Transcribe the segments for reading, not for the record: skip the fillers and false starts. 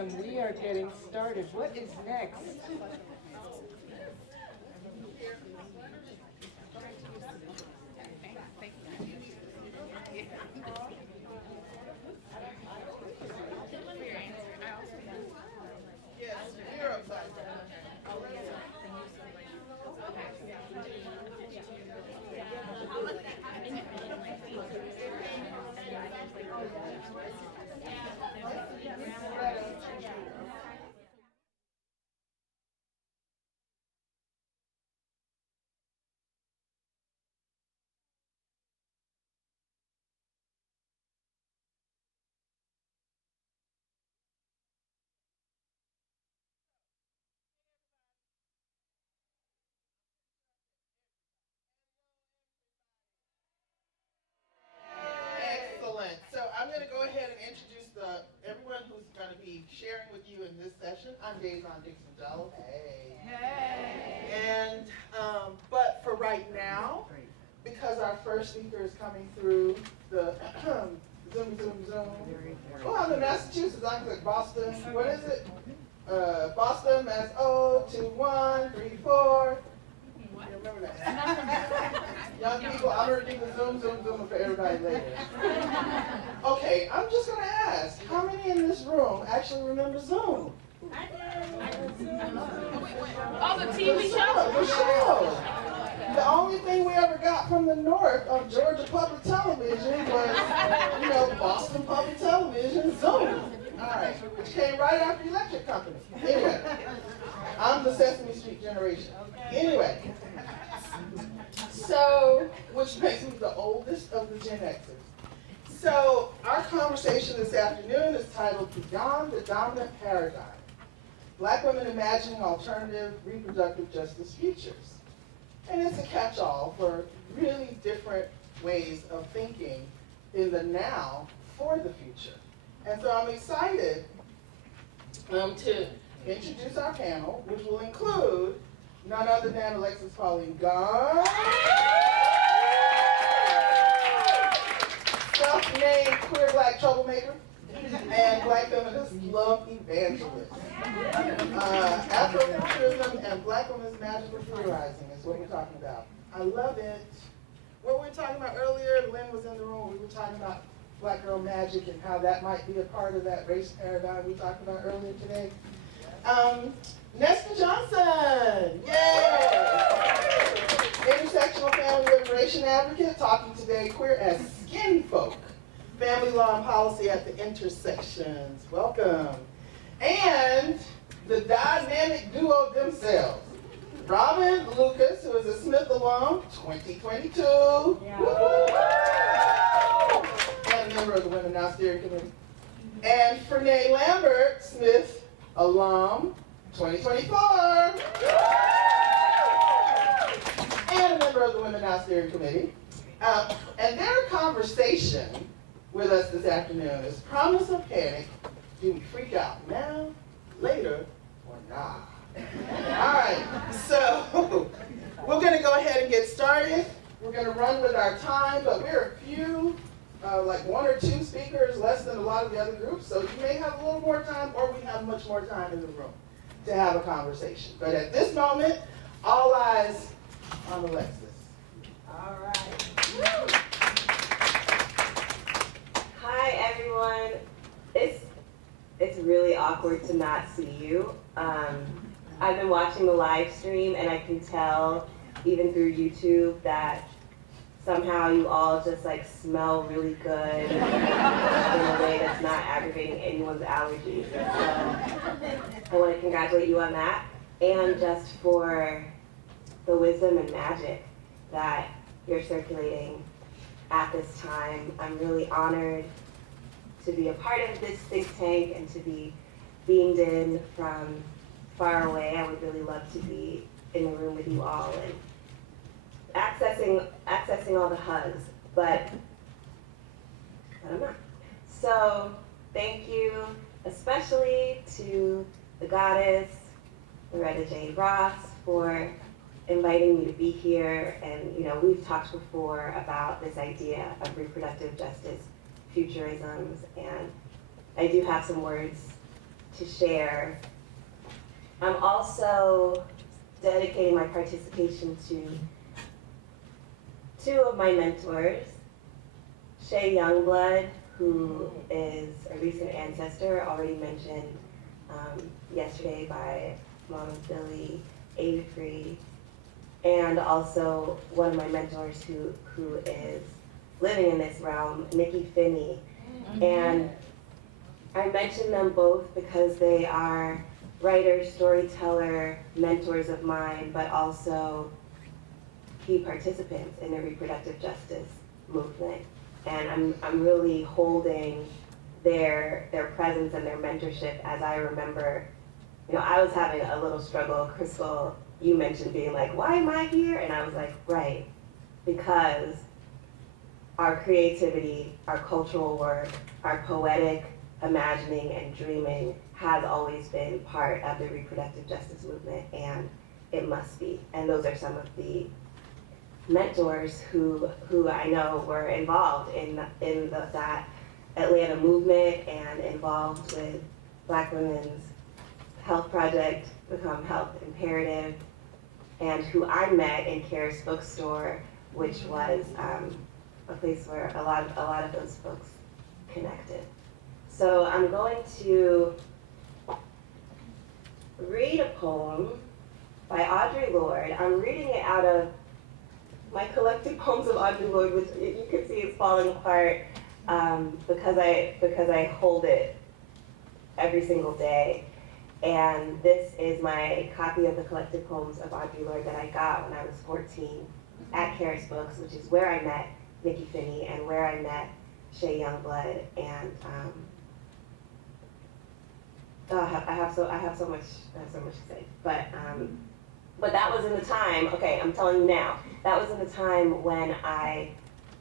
awesome. We are getting started. What is next? Yes, you're upside down. Excellent. So I'm going to go ahead and introduce everyone who's going to be sharing with you in this session. I'm Davion Dixon-Jello. Hey. Hey. And but for right now, because our first speaker is coming through the Zoom. Oh, I'm in Massachusetts. I'm like Boston. What is it? Boston, Mass. 21334. You remember that? Young people, I'm going to do the Zoom for everybody later. Okay, I'm just going to ask, how many in this room actually remember Zoom? I do. Oh, the TV show? The show. The only thing we ever got from the north of Georgia Public Television was, Boston Public Television, Zoom. All right, which came right after the electric company. Anyway, I'm the Sesame Street generation. Anyway, so, which makes me the oldest of the Gen Xers. So, our conversation this afternoon is titled Beyond the Dominant Paradigm, Black Women Imagining Alternative Reproductive Justice Futures. And it's a catch-all for really different ways of thinking in the now for the future. And so I'm excited to introduce our panel, which will include none other than Alexis Pauline Gunn, self-named queer black troublemaker, and black feminist love evangelist. Afrofuturism and black women's magical theorizing is what we're talking about. I love it. What we were talking about earlier, Lynn was in the room, we were talking about black girl magic and how that might be a part of that race paradigm we talked about earlier today. Nesta Johnson, yay! Intersectional family liberation advocate, talking today queer as skin folk. Family law and policy at the intersections. Welcome. And the dynamic duo themselves. Robin Lucas, who is a Smith alum, 2022. Yeah. And a member of the Women Now Steering Committee. And Fernay Lambert, Smith alum, 2024. And a member of the Women Now Steering Committee. And their conversation with us this afternoon is promise of panic. Do we freak out now, later, or not? All right, so we're going to go ahead and get started. We're going to run with our time, but we're a few, like one or two speakers, less than a lot of the other groups, so you may have a little more time, or we have much more time in the room to have a conversation. But at this moment, all eyes on Alexis. All right. Hi, everyone. It's really awkward to not see you. I've been watching the live stream, and I can tell, even through YouTube, that somehow you all just like smell really good in a way that's not aggravating anyone's allergies. So I want to congratulate you on that, and just for the wisdom and magic that you're circulating at this time. I'm really honored to be a part of this think tank and to be beamed in from far away. I would really love to be in the room with you all and accessing all the hugs, but I'm not. So thank you especially to the goddess, Loretta J. Ross, for inviting me to be here. And we've talked before about this idea of reproductive justice futurisms, and I do have some words to share. I'm also dedicating my participation to two of my mentors, Shay Youngblood, who is a recent ancestor, already mentioned yesterday by Mama Billy, Avery, and also one of my mentors who is living in this realm, Nikki Finney. And I mention them both because they are writer, storyteller, mentors of mine, but also key participants in the reproductive justice movement. And I'm really holding their presence and their mentorship as I remember, I was having a little struggle. Crystal, you mentioned being like, why am I here? And I was like, right, because our creativity, our cultural work, our poetic imagining and dreaming has always been part of the reproductive justice movement, and it must be. And those are some of the mentors who I know were involved in that Atlanta movement and involved with Black Women's Health Project, Become Health Imperative, and who I met in Karis Bookstore, which was a place where a lot of those folks connected. So I'm going to read a poem by Audre Lorde. I'm reading it out of my collected poems of Audre Lorde, which you can see is falling apart because I hold it every single day. And this is my copy of the collected poems of Audre Lorde that I got when I was 14 at Karis Books, which is where I met Nikki Finney and where I met Shay Youngblood. And I have so much to say. But that was in the time. Okay, I'm telling you now. That was in the time when I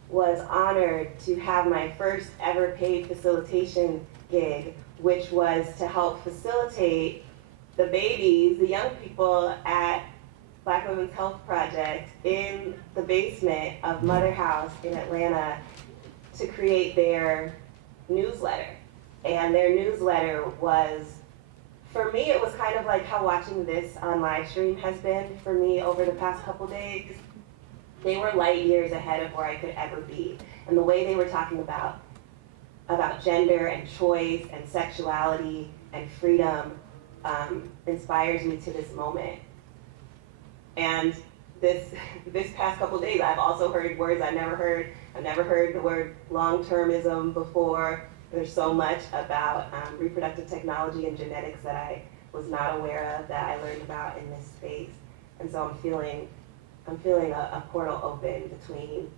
was honored to have my first ever paid facilitation gig, which was to help facilitate the babies, the young people at Black Women's Health Project in the basement of Mother House in Atlanta to create their newsletter. And their newsletter was, for me, it was kind of like how watching this on live stream has been for me over the past couple days. They were light years ahead of where I could ever be. And the way they were talking about gender and choice and sexuality and freedom inspires me to this moment. And this past couple days, I've also heard words I've never heard. I've never heard the word long-termism before. There's so much about reproductive technology and genetics that I was not aware of, that I learned about in this space. And so I'm feeling a portal open between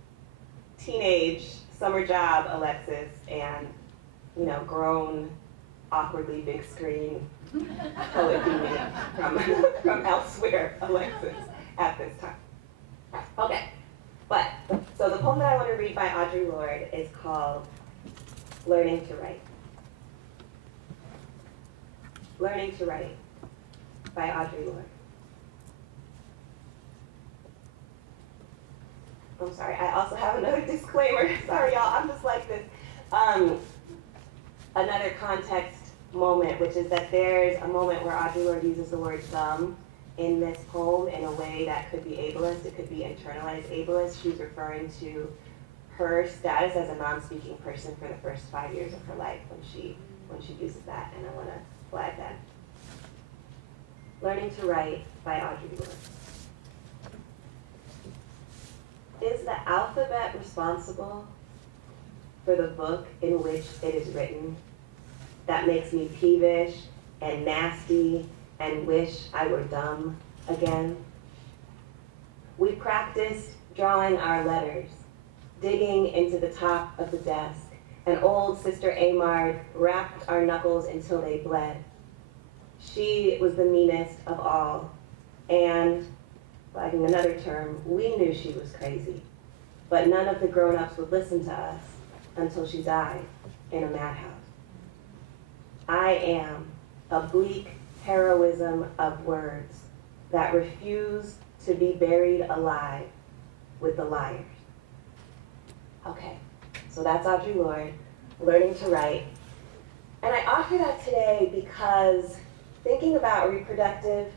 teenage summer job Alexis and grown, awkwardly big screen poet from elsewhere Alexis at this time. Okay, so the poem that I want to read by Audre Lorde is called Learning to Write. Learning to Write by Audre Lorde. I'm sorry, I also have another disclaimer. Sorry, y'all, I'm just like this. Another context moment, which is that there's a moment where Audre Lorde uses the word them in this poem in a way that could be ableist, it could be internalized ableist. She's referring to her status as a non-speaking person for the first 5 years of her life when she uses that, and I want to flag that. Learning to Write by Audre Lorde. Is the alphabet responsible for the book in which it is written that makes me peevish and nasty and wish I were dumb again? We practiced drawing our letters, digging into the top of the desk, and old Sister Amard rapped our knuckles until they bled. She was the meanest of all, and, flagging another term, we knew she was crazy, but none of the grown-ups would listen to us until she died in a madhouse. I am a bleak heroism of words that refuse to be buried alive with the liars. Okay, so that's Audre Lorde, Learning to Write. And I offer that today because thinking about reproductive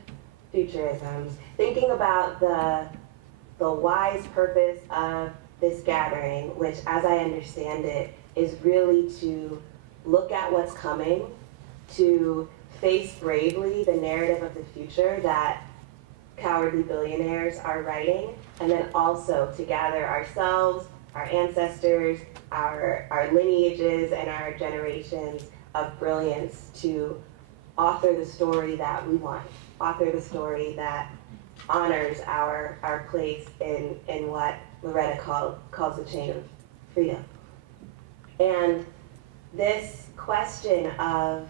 futurisms, thinking about the wise purpose of this gathering, which as I understand it, is really to look at what's coming, to face bravely the narrative of the future that cowardly billionaires are writing, and then also to gather ourselves, our ancestors, our lineages, and our generations of brilliance to author the story that we want, author the story that honors our place in what Loretta calls the chain of freedom. And this question of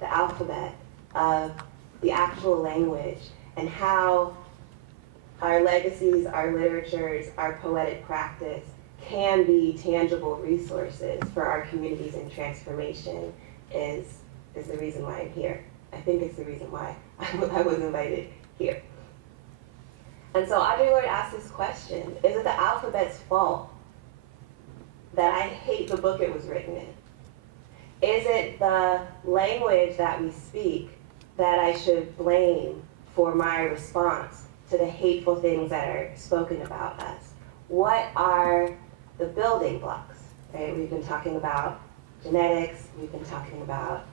the alphabet, of the actual language, and how our legacies, our literatures, our poetic practice can be tangible resources for our communities in transformation is the reason why I'm here. I think it's the reason why I was invited here. And so Audre Lorde asked this question: is it the alphabet's fault that I hate the book it was written in? Is it the language that we speak that I should blame for my response to the hateful things that are spoken about us? What are the building blocks, right? We've been talking about genetics, we've been talking about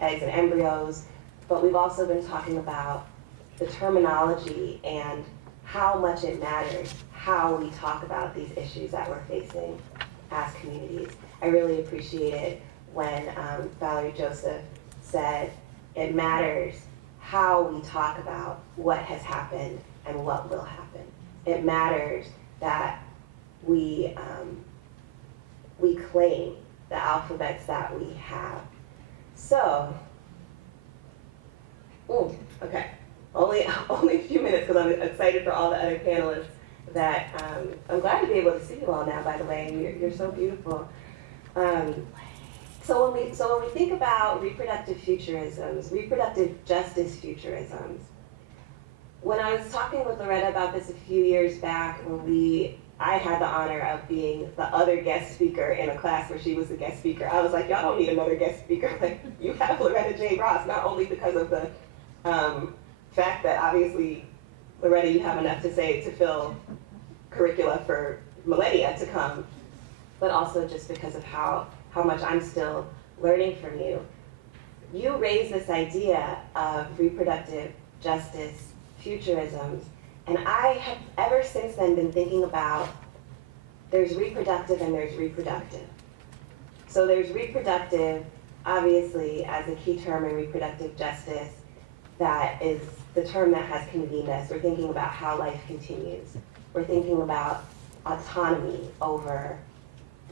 eggs and embryos, but we've also been talking about the terminology and how much it matters how we talk about these issues that we're facing as communities. I really appreciated when Valerie Joseph said it matters how we talk about what has happened and what will happen. It matters that we claim the alphabets that we have. So, okay, only a few minutes because I'm excited for all the other panelists that I'm glad to be able to see you all now, by the way. You're so beautiful. So when we think about reproductive futurisms, reproductive justice futurisms, when I was talking with Loretta about this a few years back, when I had the honor of being the other guest speaker in a class where she was the guest speaker, I was like, y'all don't need another guest speaker. Like, you have Loretta J. Ross, not only because of the fact that obviously, Loretta, you have enough to say to fill curricula for millennia to come, but also just because of how much I'm still learning from you. You raised this idea of reproductive justice futurisms, and I have ever since then been thinking about there's reproductive and there's reproductive. So there's reproductive, obviously, as a key term in reproductive justice, that is the term that has convened us. We're thinking about how life continues. We're thinking about autonomy over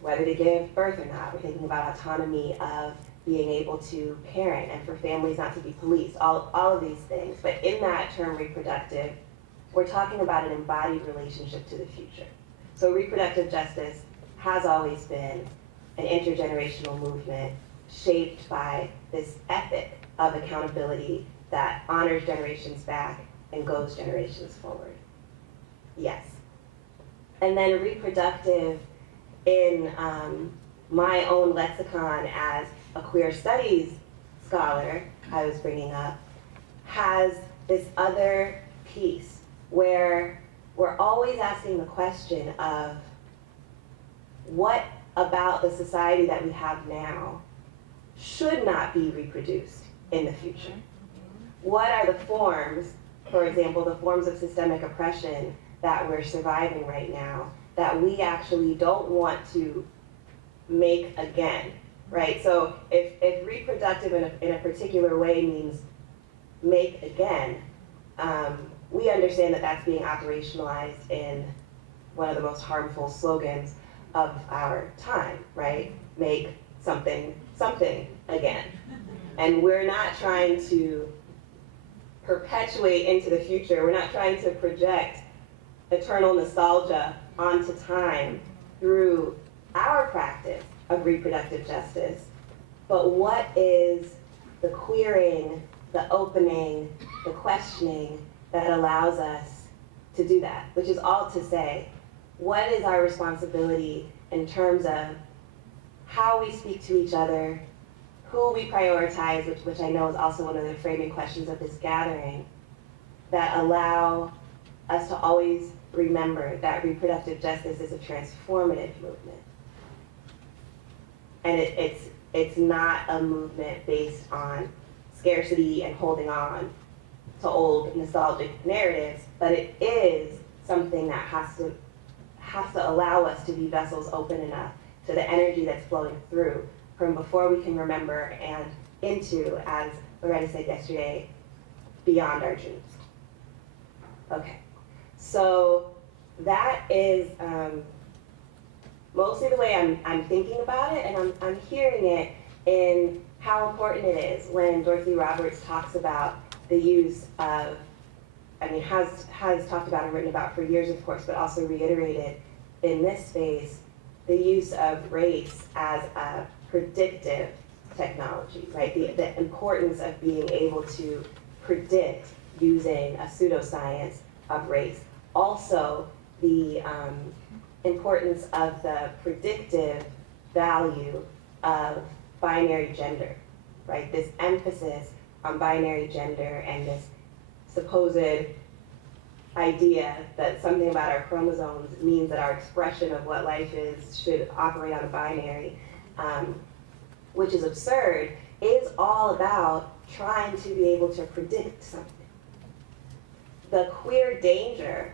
whether to give birth or not. We're thinking about autonomy of being able to parent and for families not to be policed, all of these things. But in that term reproductive, we're talking about an embodied relationship to the future. So reproductive justice has always been an intergenerational movement shaped by this ethic of accountability that honors generations back and goes generations forward. Yes. And then reproductive in my own lexicon as a queer studies scholar I was bringing up, has this other piece where we're always asking the question of what about the society that we have now should not be reproduced in the future? What are the forms, for example, the forms of systemic oppression that we're surviving right now that we actually don't want to make again, right? So if reproductive in a particular way means make again, we understand that that's being operationalized in one of the most harmful slogans of our time, right? Make something again. And we're not trying to perpetuate into the future. We're not trying to project eternal nostalgia onto time through our practice of reproductive justice. But what is the queering, the opening, the questioning that allows us to do that? Which is all to say, what is our responsibility in terms of how we speak to each other, who we prioritize, which I know is also one of the framing questions of this gathering, that allow us to always remember that reproductive justice is a transformative movement. And it's not a movement based on scarcity and holding on to old nostalgic narratives, but it is something that has to allow us to be vessels open enough to the energy that's flowing through from before we can remember and into, as Loretta said yesterday, beyond our dreams. Okay, so that is mostly the way I'm thinking about it, and I'm hearing it in how important it is when Dorothy Roberts talks about the use of, has talked about and written about for years, of course, but also reiterated in this space, the use of race as a predictive technology, right? The importance of being able to predict using a pseudoscience of race. Also, the importance of the predictive value of binary gender, right? This emphasis on binary gender and this supposed idea that something about our chromosomes means that our expression of what life is should operate on a binary, which is absurd, is all about trying to be able to predict something. The queer danger,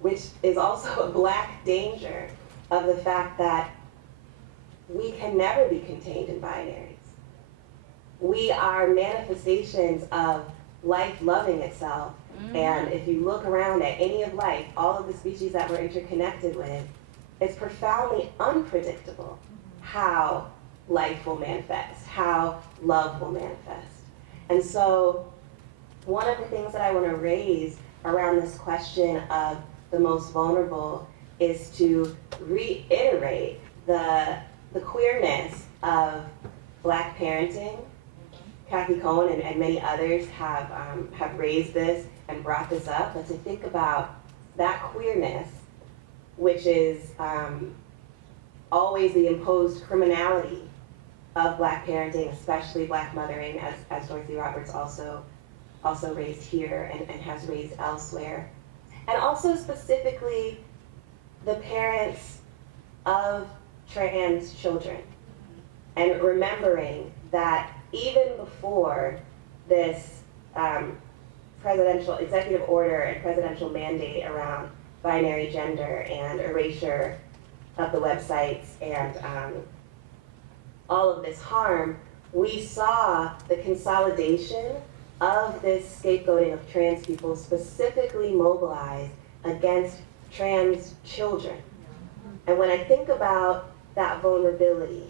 which is also a Black danger, of the fact that we can never be contained in binaries. We are manifestations of life loving itself. And if you look around at any of life, all of the species that we're interconnected with, it's profoundly unpredictable how life will manifest, how love will manifest. And so one of the things that I want to raise around this question of the most vulnerable is to reiterate the queerness of Black parenting. Kathy Cohen and many others have raised this and brought this up, but to think about that queerness, which is always the imposed criminality of Black parenting, especially Black mothering, as Dorothy Roberts also raised here and has raised elsewhere. And also specifically the parents of trans children, and remembering that even before this presidential executive order and presidential mandate around binary gender and erasure of the websites and all of this harm, we saw the consolidation of this scapegoating of trans people specifically mobilized against trans children. And when I think about that vulnerability,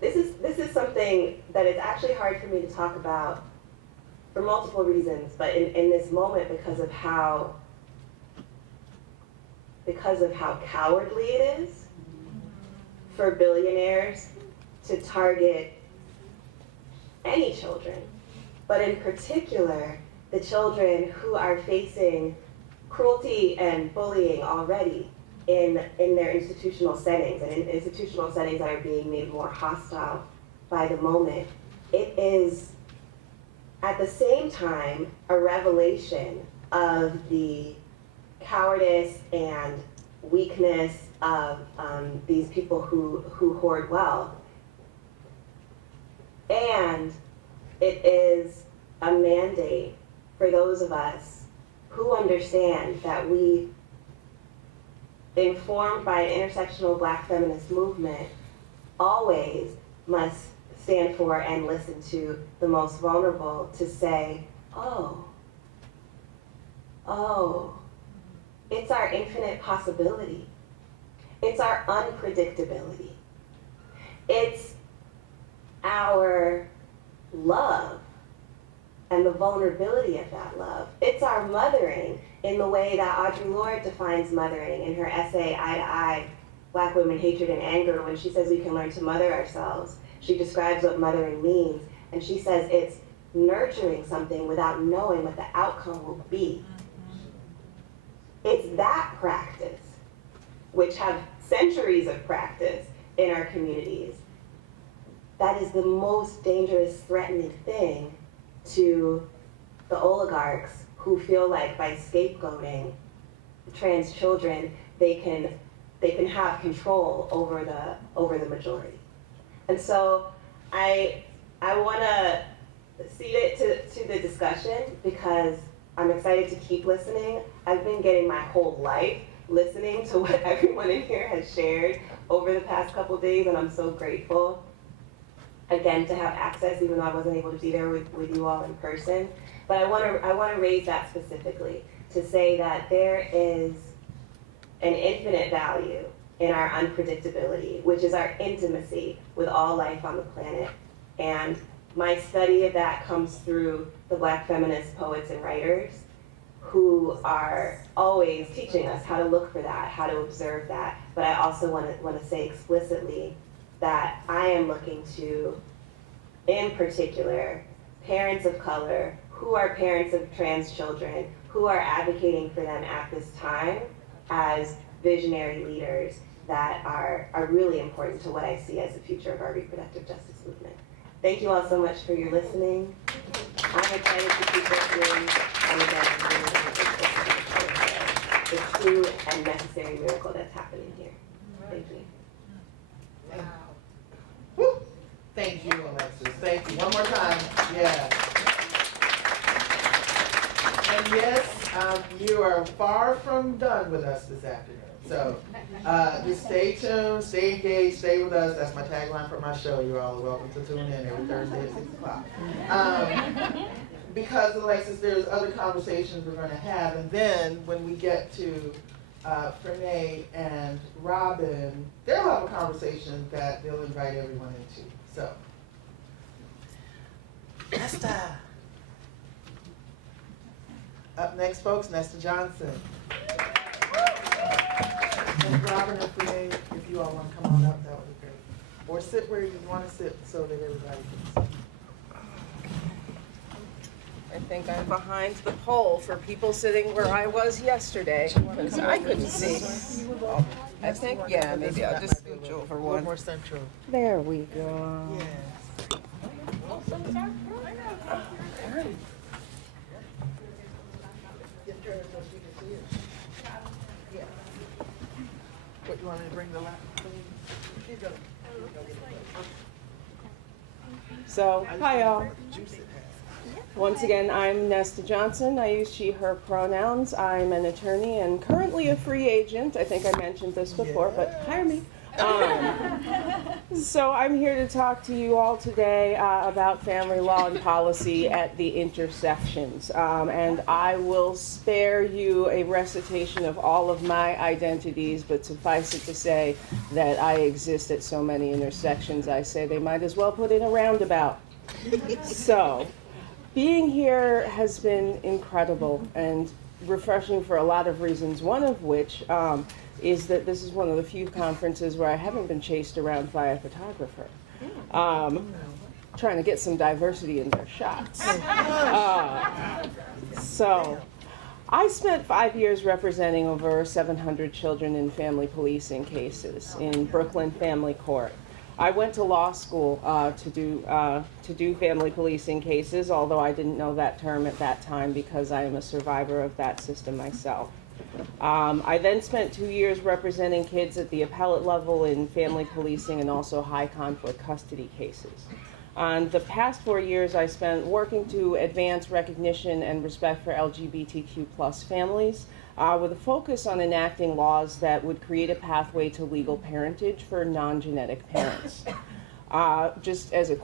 this is something that is actually hard for me to talk about for multiple reasons, but in this moment because of how cowardly it is for billionaires to target any children, but in particular the children who are facing cruelty and bullying already in their institutional settings, and in institutional settings that are being made more hostile by the moment. It is at the same time a revelation of the cowardice and weakness of these people who hoard wealth. And it is a mandate for those of us who understand that we, informed by an intersectional Black feminist movement, always must stand for and listen to the most vulnerable, to say, oh, it's our infinite possibility. It's our unpredictability. It's our love and the vulnerability of that love. It's our mothering in the way that Audre Lorde defines mothering in her essay, Eye to Eye, Black Women, Hatred and Anger, when she says we can learn to mother ourselves. She describes what mothering means, and she says it's nurturing something without knowing what the outcome will be. It's that practice, which have centuries of practice in our communities, that is the most dangerous, threatening thing to the oligarchs who feel like by scapegoating trans children, they can have control over the majority. And so I want to cede it to the discussion because I'm excited to keep listening. I've been getting my whole life listening to what everyone in here has shared over the past couple of days, and I'm so grateful, again, to have access, even though I wasn't able to be there with you all in person. But I want to raise that specifically to say that there is an infinite value in our unpredictability, which is our intimacy with all life on the planet. And my study of that comes through the Black feminist poets and writers who are always teaching us how to look for that, how to observe that. But I also want to say explicitly that I am looking to, in particular, parents of color who are parents of trans children, who are advocating for them at this time as visionary leaders that are really important to what I see as the future of our reproductive justice movement. Thank you all so much for your listening. I'm excited to keep listening, and again, I'm really the true and necessary miracle that's happening here. Thank you. Wow. Woo. Thank you, Alexis. Thank you. One more time. Yeah. And yes, you are far from done with us this afternoon. So just stay tuned, stay engaged, stay with us. That's my tagline for my show. You're all welcome to tune in every Thursday at 6 o'clock. Because, Alexis, there's other conversations we're going to have. And then when we get to Fernay and Robin, they'll have a conversation that they'll invite everyone into. So, Nesta. Up next, folks, Nesta Johnson. And Robin and Fernay, if you all want to come on up, that would be great. Or sit where you want to sit so that everybody can see. I think I'm behind the pole for people sitting where I was yesterday, because I couldn't see. I think, yeah, maybe I'll just scooch over A one. little more central. There we go. Yes. What, you want me to bring the laptop? Here you go. So, hi y'all. Once again, I'm Nesta Johnson. I use she, her pronouns. I'm an attorney and currently a free agent. I think I mentioned this before, but hire me. So I'm here to talk to you all today about family law and policy at the intersections. And I will spare you a recitation of all of my identities, but suffice it to say that I exist at so many intersections, I say they might as well put in a roundabout. So, being here has been incredible and refreshing for a lot of reasons, one of which is that this is one of the few conferences where I haven't been chased around by a photographer. Trying to get some diversity in their shots. So, I spent 5 years representing over 700 children in family policing cases in Brooklyn Family Court. I went to law school to do family policing cases, although I didn't know that term at that time because I am a survivor of that system myself. I then spent 2 years representing kids at the appellate level in family policing and also high conflict custody cases. The past 4 years I spent working to advance recognition and respect for LGBTQ+ families, with a focus on enacting laws that would create a pathway to legal parentage for non-genetic parents. Just as a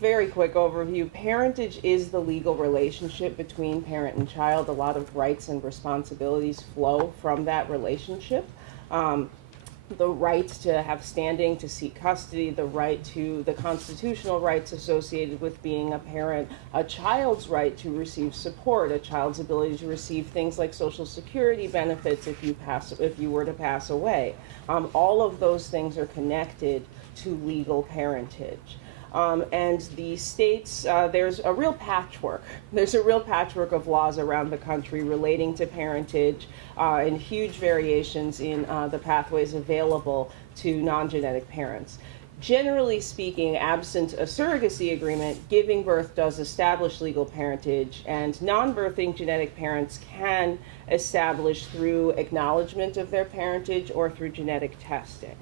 very quick overview, parentage is the legal relationship between parent and child. A lot of rights and responsibilities flow from that relationship. The right to have standing to seek custody, the constitutional rights associated with being a parent, a child's right to receive support, a child's ability to receive things like Social Security benefits if you were to pass away. All of those things are connected to legal parentage. And the states, there's a real patchwork. There's a real patchwork of laws around the country relating to parentage and huge variations in the pathways available to non-genetic parents. Generally speaking, absent a surrogacy agreement, giving birth does establish legal parentage, and non-birthing genetic parents can establish through acknowledgement of their parentage or through genetic testing.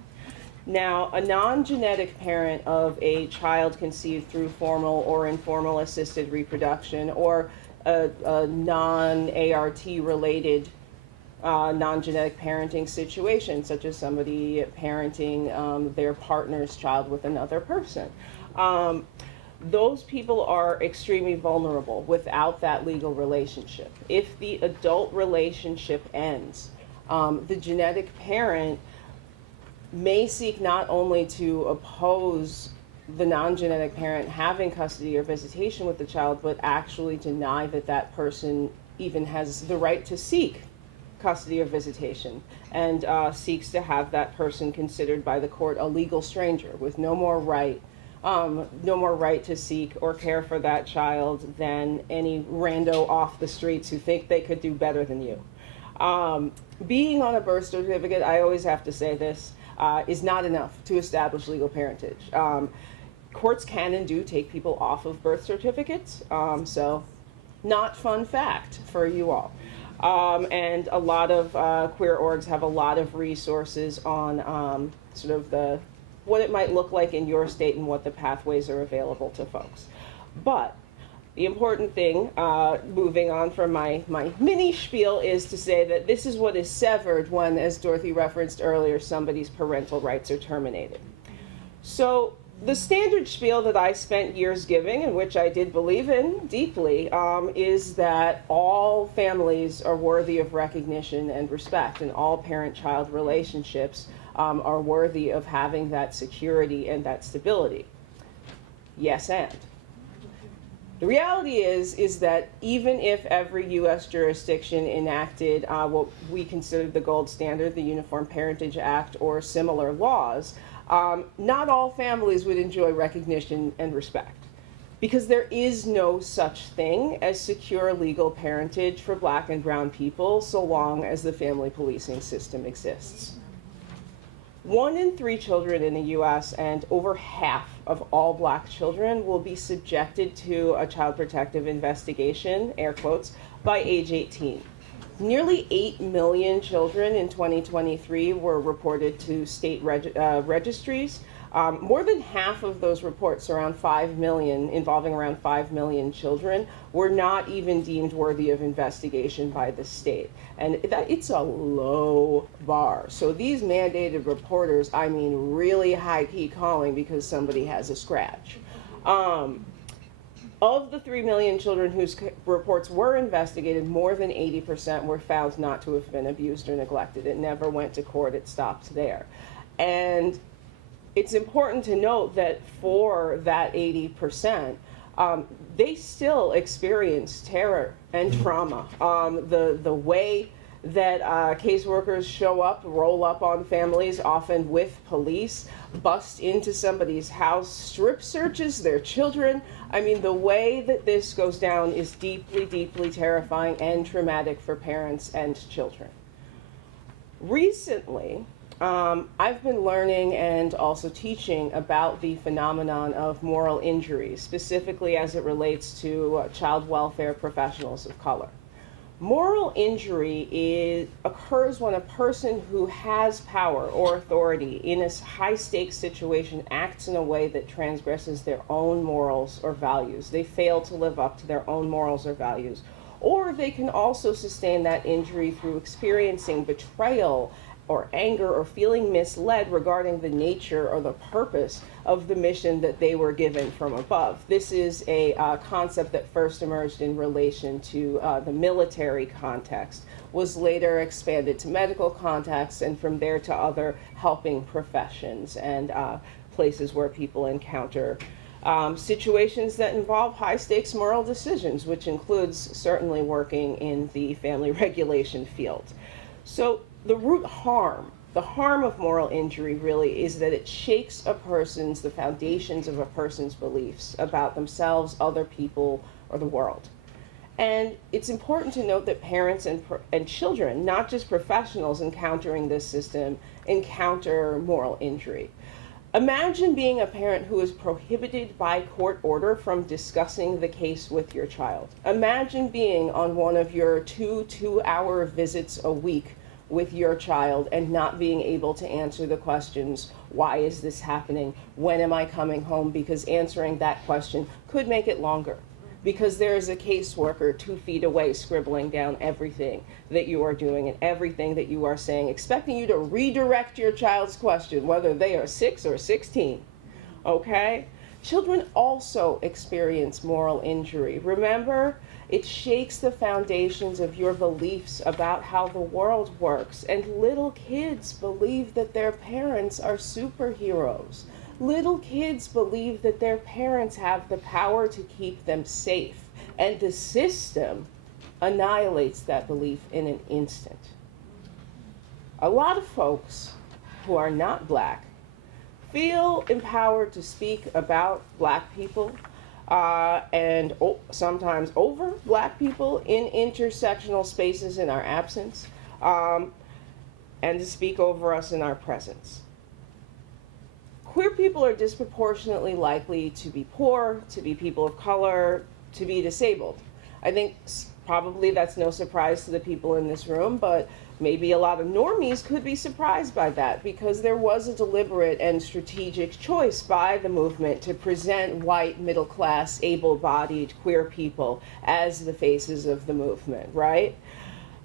Now, a non-genetic parent of a child conceived through formal or informal assisted reproduction, or a non-ART related non-genetic parenting situation, such as somebody parenting their partner's child with another person. Those people are extremely vulnerable without that legal relationship. If the adult relationship ends, the genetic parent may seek not only to oppose the non-genetic parent having custody or visitation with the child, but actually deny that that person even has the right to seek custody or visitation, and seeks to have that person considered by the court a legal stranger with no more right to seek or care for that child than any rando off the streets who think they could do better than you. Being on a birth certificate, I always have to say this, is not enough to establish legal parentage. Courts can and do take people off of birth certificates, so not fun fact for you all. And a lot of queer orgs have a lot of resources on sort of what it might look like in your state and what the pathways are available to folks. But the important thing, moving on from my mini spiel, is to say that this is what is severed when, as Dorothy referenced earlier, somebody's parental rights are terminated. So the standard spiel that I spent years giving, and which I did believe in deeply, is that all families are worthy of recognition and respect, and all parent-child relationships are worthy of having that security and that stability. Yes, and. The reality is that even if every U.S. jurisdiction enacted what we consider the gold standard, the Uniform Parentage Act, or similar laws, not all families would enjoy recognition and respect, because there is no such thing as secure legal parentage for Black and brown people so long as the family policing system exists. 1 in 3 children in the U.S. and over half of all Black children will be subjected to a child protective investigation, air quotes, by age 18. Nearly 8 million children in 2023 were reported to state registries. More than half of those reports, around 5 million, involving around 5 million children, were not even deemed worthy of investigation by the state. And it's a low bar. So these mandated reporters, I mean, really high-key calling because somebody has a scratch. Of the 3 million children whose reports were investigated, more than 80% were found not to have been abused or neglected. It never went to court, it stopped there. And it's important to note that for that 80%, they still experience terror and trauma. The way that caseworkers show up, roll up on families, often with police, bust into somebody's house, strip searches their children. I mean, the way that this goes down is deeply, deeply terrifying and traumatic for parents and children. Recently, I've been learning and also teaching about the phenomenon of moral injury, specifically as it relates to child welfare professionals of color. Moral injury occurs when a person who has power or authority in a high-stakes situation acts in a way that transgresses their own morals or values. They fail to live up to their own morals or values. Or they can also sustain that injury through experiencing betrayal or anger or feeling misled regarding the nature or the purpose of the mission that they were given from above. This is a concept that first emerged in relation to the military context, was later expanded to medical contexts, and from there to other helping professions and places where people encounter situations that involve high-stakes moral decisions, which includes certainly working in the family regulation field. So the root harm, the harm of moral injury really is that it shakes the foundations of a person's beliefs about themselves, other people, or the world. And it's important to note that parents and children, not just professionals encountering this system, encounter moral injury. Imagine being a parent who is prohibited by court order from discussing the case with your child. Imagine being on one of your two-hour visits a week with your child and not being able to answer the questions, why is this happening? When am I coming home? Because answering that question could make it longer. Because there is a caseworker 2 feet away scribbling down everything that you are doing and everything that you are saying, expecting you to redirect your child's question, whether they are 6 or 16, okay? Children also experience moral injury. Remember, it shakes the foundations of your beliefs about how the world works, and little kids believe that their parents are superheroes. Little kids believe that their parents have the power to keep them safe, and the system annihilates that belief in an instant. A lot of folks who are not Black feel empowered to speak about Black people and sometimes over Black people in intersectional spaces in our absence, and to speak over us in our presence. Queer people are disproportionately likely to be poor, to be people of color, to be disabled. I think probably that's no surprise to the people in this room, but maybe a lot of normies could be surprised by that, because there was a deliberate and strategic choice by the movement to present white, middle-class, able-bodied queer people as the faces of the movement, right?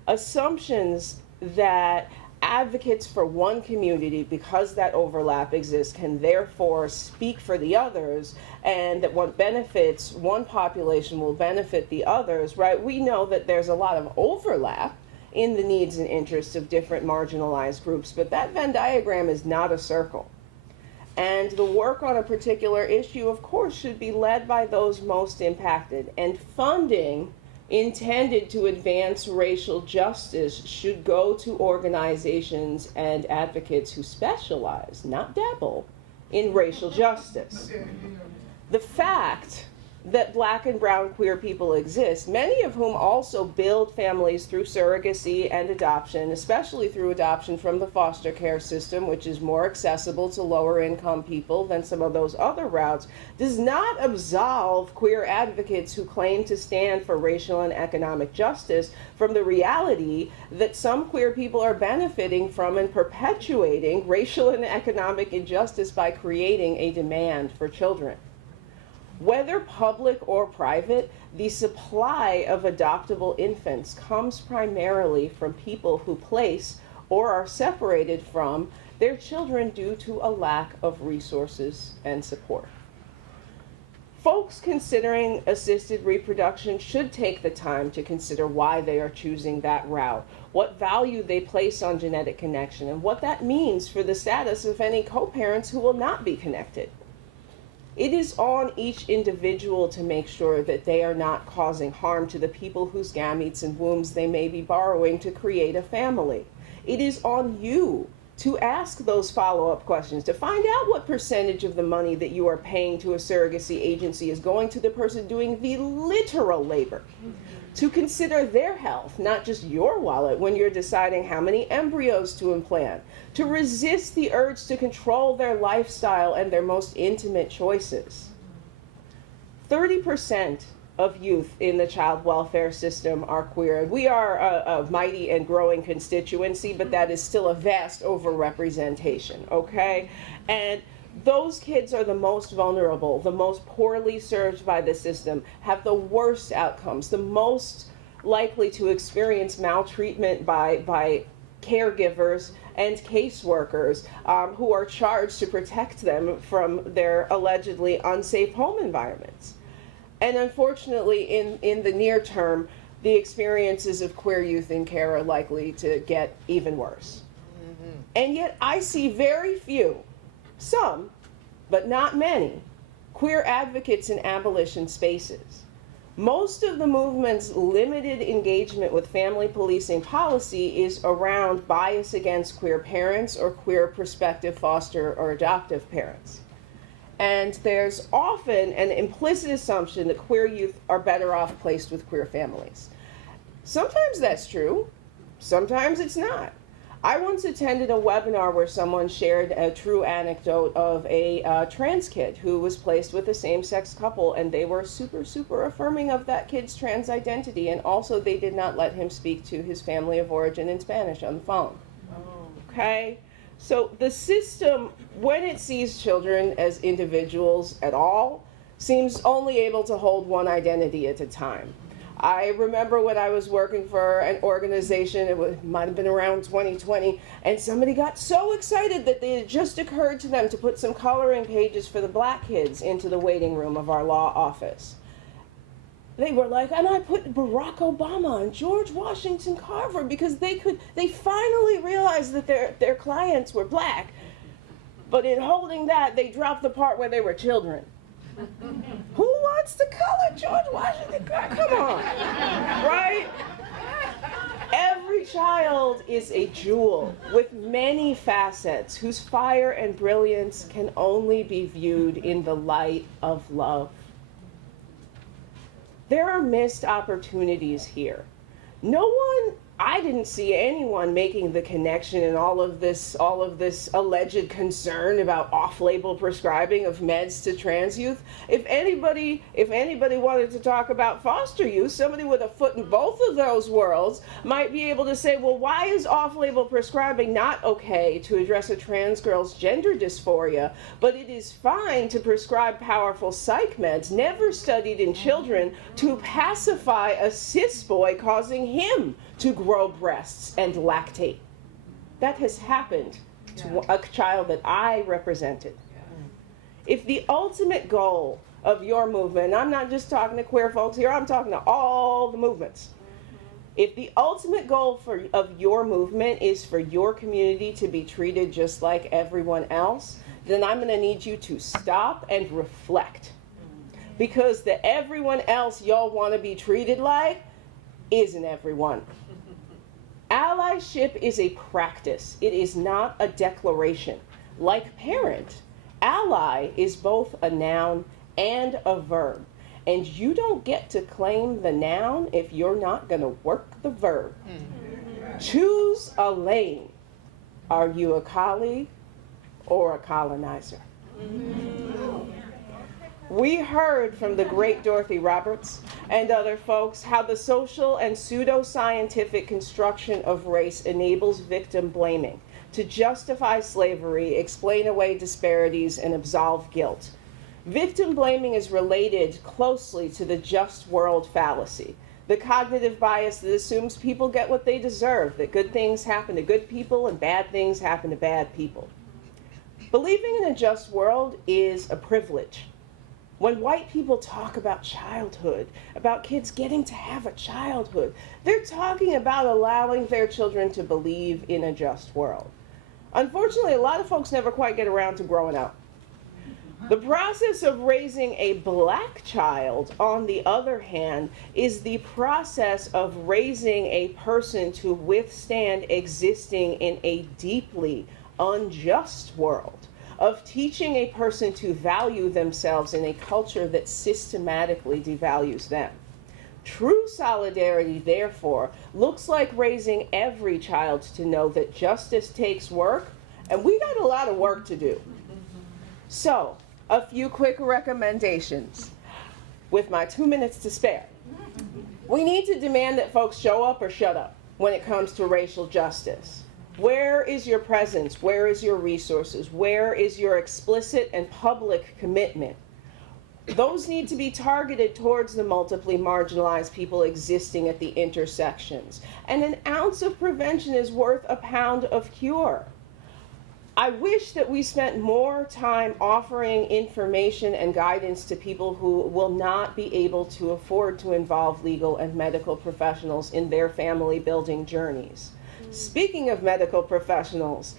Assumptions that advocates for one community, because that overlap exists, can therefore speak for the others, and that what benefits one population will benefit the others, right? We know that there's a lot of overlap in the needs and interests of different marginalized groups, but that Venn diagram is not a circle. And the work on a particular issue, of course, should be led by those most impacted, and funding intended to advance racial justice should go to organizations and advocates who specialize, not dabble, in racial justice. The fact that Black and brown queer people exist, many of whom also build families through surrogacy and adoption, especially through adoption from the foster care system, which is more accessible to lower income people than some of those other routes, does not absolve queer advocates who claim to stand for racial and economic justice from the reality that some queer people are benefiting from and perpetuating racial and economic injustice by creating a demand for children. Whether public or private, the supply of adoptable infants comes primarily from people who place or are separated from their children due to a lack of resources and support. Folks considering assisted reproduction should take the time to consider why they are choosing that route, what value they place on genetic connection, and what that means for the status of any co-parents who will not be connected. It is on each individual to make sure that they are not causing harm to the people whose gametes and wombs they may be borrowing to create a family. It is on you to ask those follow-up questions, to find out what percentage of the money that you are paying to a surrogacy agency is going to the person doing the literal labor. To consider their health, not just your wallet, when you're deciding how many embryos to implant. To resist the urge to control their lifestyle and their most intimate choices. 30% of youth in the child welfare system are queer. We are a mighty and growing constituency, but that is still a vast overrepresentation, okay? And those kids are the most vulnerable, the most poorly served by the system, have the worst outcomes, the most likely to experience maltreatment by caregivers and caseworkers who are charged to protect them from their allegedly unsafe home environments. And unfortunately, in the near term, the experiences of queer youth in care are likely to get even worse. Mm-hmm. And yet I see very few, some, but not many, queer advocates in abolition spaces. Most of the movement's limited engagement with family policing policy is around bias against queer parents or queer prospective foster or adoptive parents. And there's often an implicit assumption that queer youth are better off placed with queer families. Sometimes that's true, sometimes it's not. I once attended a webinar where someone shared a true anecdote of a trans kid who was placed with a same-sex couple, and they were super, super affirming of that kid's trans identity, and also they did not let him speak to his family of origin in Spanish on the phone. Okay? So the system, when it sees children as individuals at all, seems only able to hold one identity at a time. I remember when I was working for an organization, might have been around 2020, and somebody got so excited that it just occurred to them to put some coloring pages for the black kids into the waiting room of our law office. They were like, and I put Barack Obama and George Washington Carver because they finally realized that their clients were black. But in holding that, they dropped the part where they were children. Who wants to color George Washington Carver? Come on, right? Every child is a jewel with many facets whose fire and brilliance can only be viewed in the light of love. There are missed opportunities here. I didn't see anyone making the connection in all of this alleged concern about off-label prescribing of meds to trans youth. If anybody wanted to talk about foster youth, somebody with a foot in both of those worlds might be able to say, well, why is off-label prescribing not okay to address a trans girl's gender dysphoria, but it is fine to prescribe powerful psych meds never studied in children to pacify a cis boy, causing him to grow breasts and lactate. That has happened to a child that I represented. If the ultimate goal of your movement, and I'm not just talking to queer folks here, I'm talking to all the movements. If the ultimate goal of your movement is for your community to be treated just like everyone else, then I'm going to need you to stop and reflect. Because the everyone else y'all want to be treated like isn't everyone. Allyship is a practice. It is not a declaration. Like parent, ally is both a noun and a verb. And you don't get to claim the noun if you're not going to work the verb. Choose a lane. Are you a colleague or a colonizer? We heard from the great Dorothy Roberts and other folks how the social and pseudoscientific construction of race enables victim blaming to justify slavery, explain away disparities, and absolve guilt. Victim blaming is related closely to the just world fallacy, the cognitive bias that assumes people get what they deserve, that good things happen to good people and bad things happen to bad people. Believing in a just world is a privilege. When white people talk about childhood, about kids getting to have a childhood, they're talking about allowing their children to believe in a just world. Unfortunately, a lot of folks never quite get around to growing up. The process of raising a black child, on the other hand, is the process of raising a person to withstand existing in a deeply unjust world, of teaching a person to value themselves in a culture that systematically devalues them. True solidarity, therefore, looks like raising every child to know that justice takes work, and we got a lot of work to do. So, a few quick recommendations with my 2 minutes to spare. We need to demand that folks show up or shut up when it comes to racial justice. Where is your presence? Where is your resources? Where is your explicit and public commitment? Those need to be targeted towards the multiply marginalized people existing at the intersections. And an ounce of prevention is worth a pound of cure. I wish that we spent more time offering information and guidance to people who will not be able to afford to involve legal and medical professionals in their family building journeys. Speaking of medical professionals,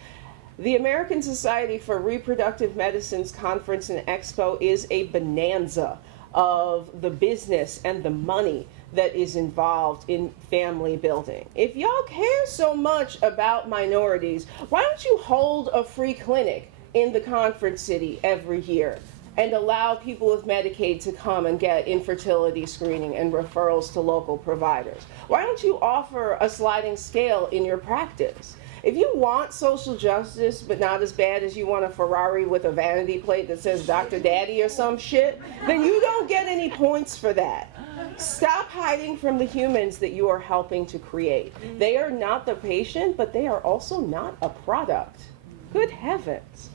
the American Society for Reproductive Medicine's conference and expo is a bonanza of the business and the money that is involved in family building. If y'all care so much about minorities, why don't you hold a free clinic in the conference city every year and allow people with Medicaid to come and get infertility screening and referrals to local providers? Why don't you offer a sliding scale in your practice? If you want social justice, but not as bad as you want a Ferrari with a vanity plate that says Dr. Daddy or some shit, then you don't get any points for that. Stop hiding from the humans that you are helping to create. They are not the patient, but they are also not a product. Good heavens.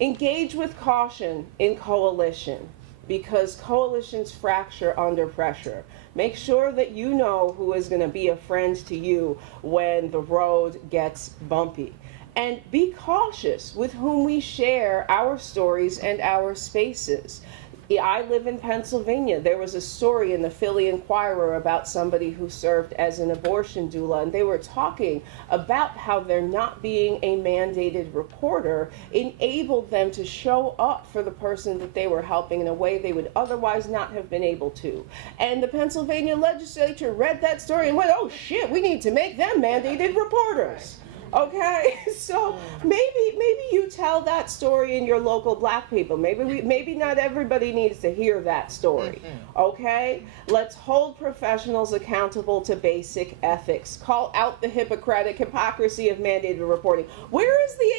Engage with caution in coalition, because coalitions fracture under pressure. Make sure that you know who is going to be a friend to you when the road gets bumpy. And be cautious with whom we share our stories and our spaces. I live in Pennsylvania. There was a story in the Philly Inquirer about somebody who served as an abortion doula, and they were talking about how there not being a mandated reporter enabled them to show up for the person that they were helping in a way they would otherwise not have been able to. And the Pennsylvania legislature read that story and went, oh shit, we need to make them mandated reporters. Okay, so maybe you tell that story in your local Black people. Maybe not everybody needs to hear that story. Okay, let's hold professionals accountable to basic ethics. Call out the hypocrisy of mandated reporting. Where is the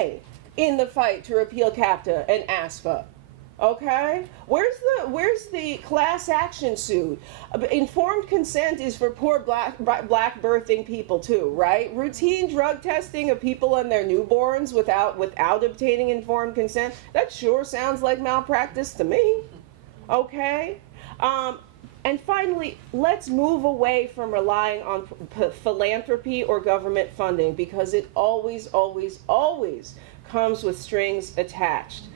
AMA in the fight to repeal CAPTA and ASFA? Okay, where's the class action suit? Informed consent is for poor black birthing people too, right? Routine drug testing of people and their newborns without obtaining informed consent. That sure sounds like malpractice to me. Okay, and finally, let's move away from relying on philanthropy or government funding, because it always comes with strings attached.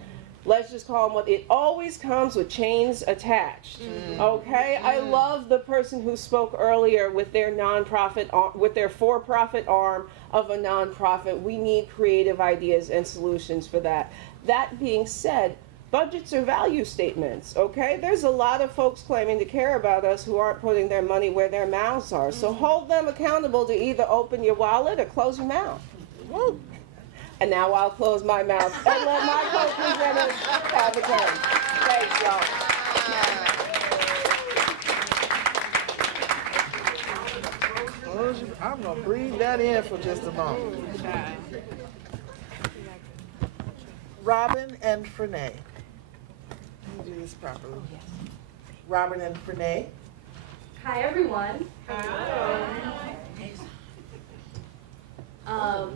Let's just call them what it always comes with, chains attached. Okay, I love the person who spoke earlier with their nonprofit, with their for-profit arm of a nonprofit. We need creative ideas and solutions for that. That being said, budgets are value statements. Okay, there's a lot of folks claiming to care about us who aren't putting their money where their mouths are. So hold them accountable to either open your wallet or close your mouth. Woo. And now I'll close my mouth and let my co-presenters have a turn. Thanks, y'all. I'm going to breathe that in for just a moment. Robin and Frenay. Let me do this properly. Robin and Frenay. Hi, everyone.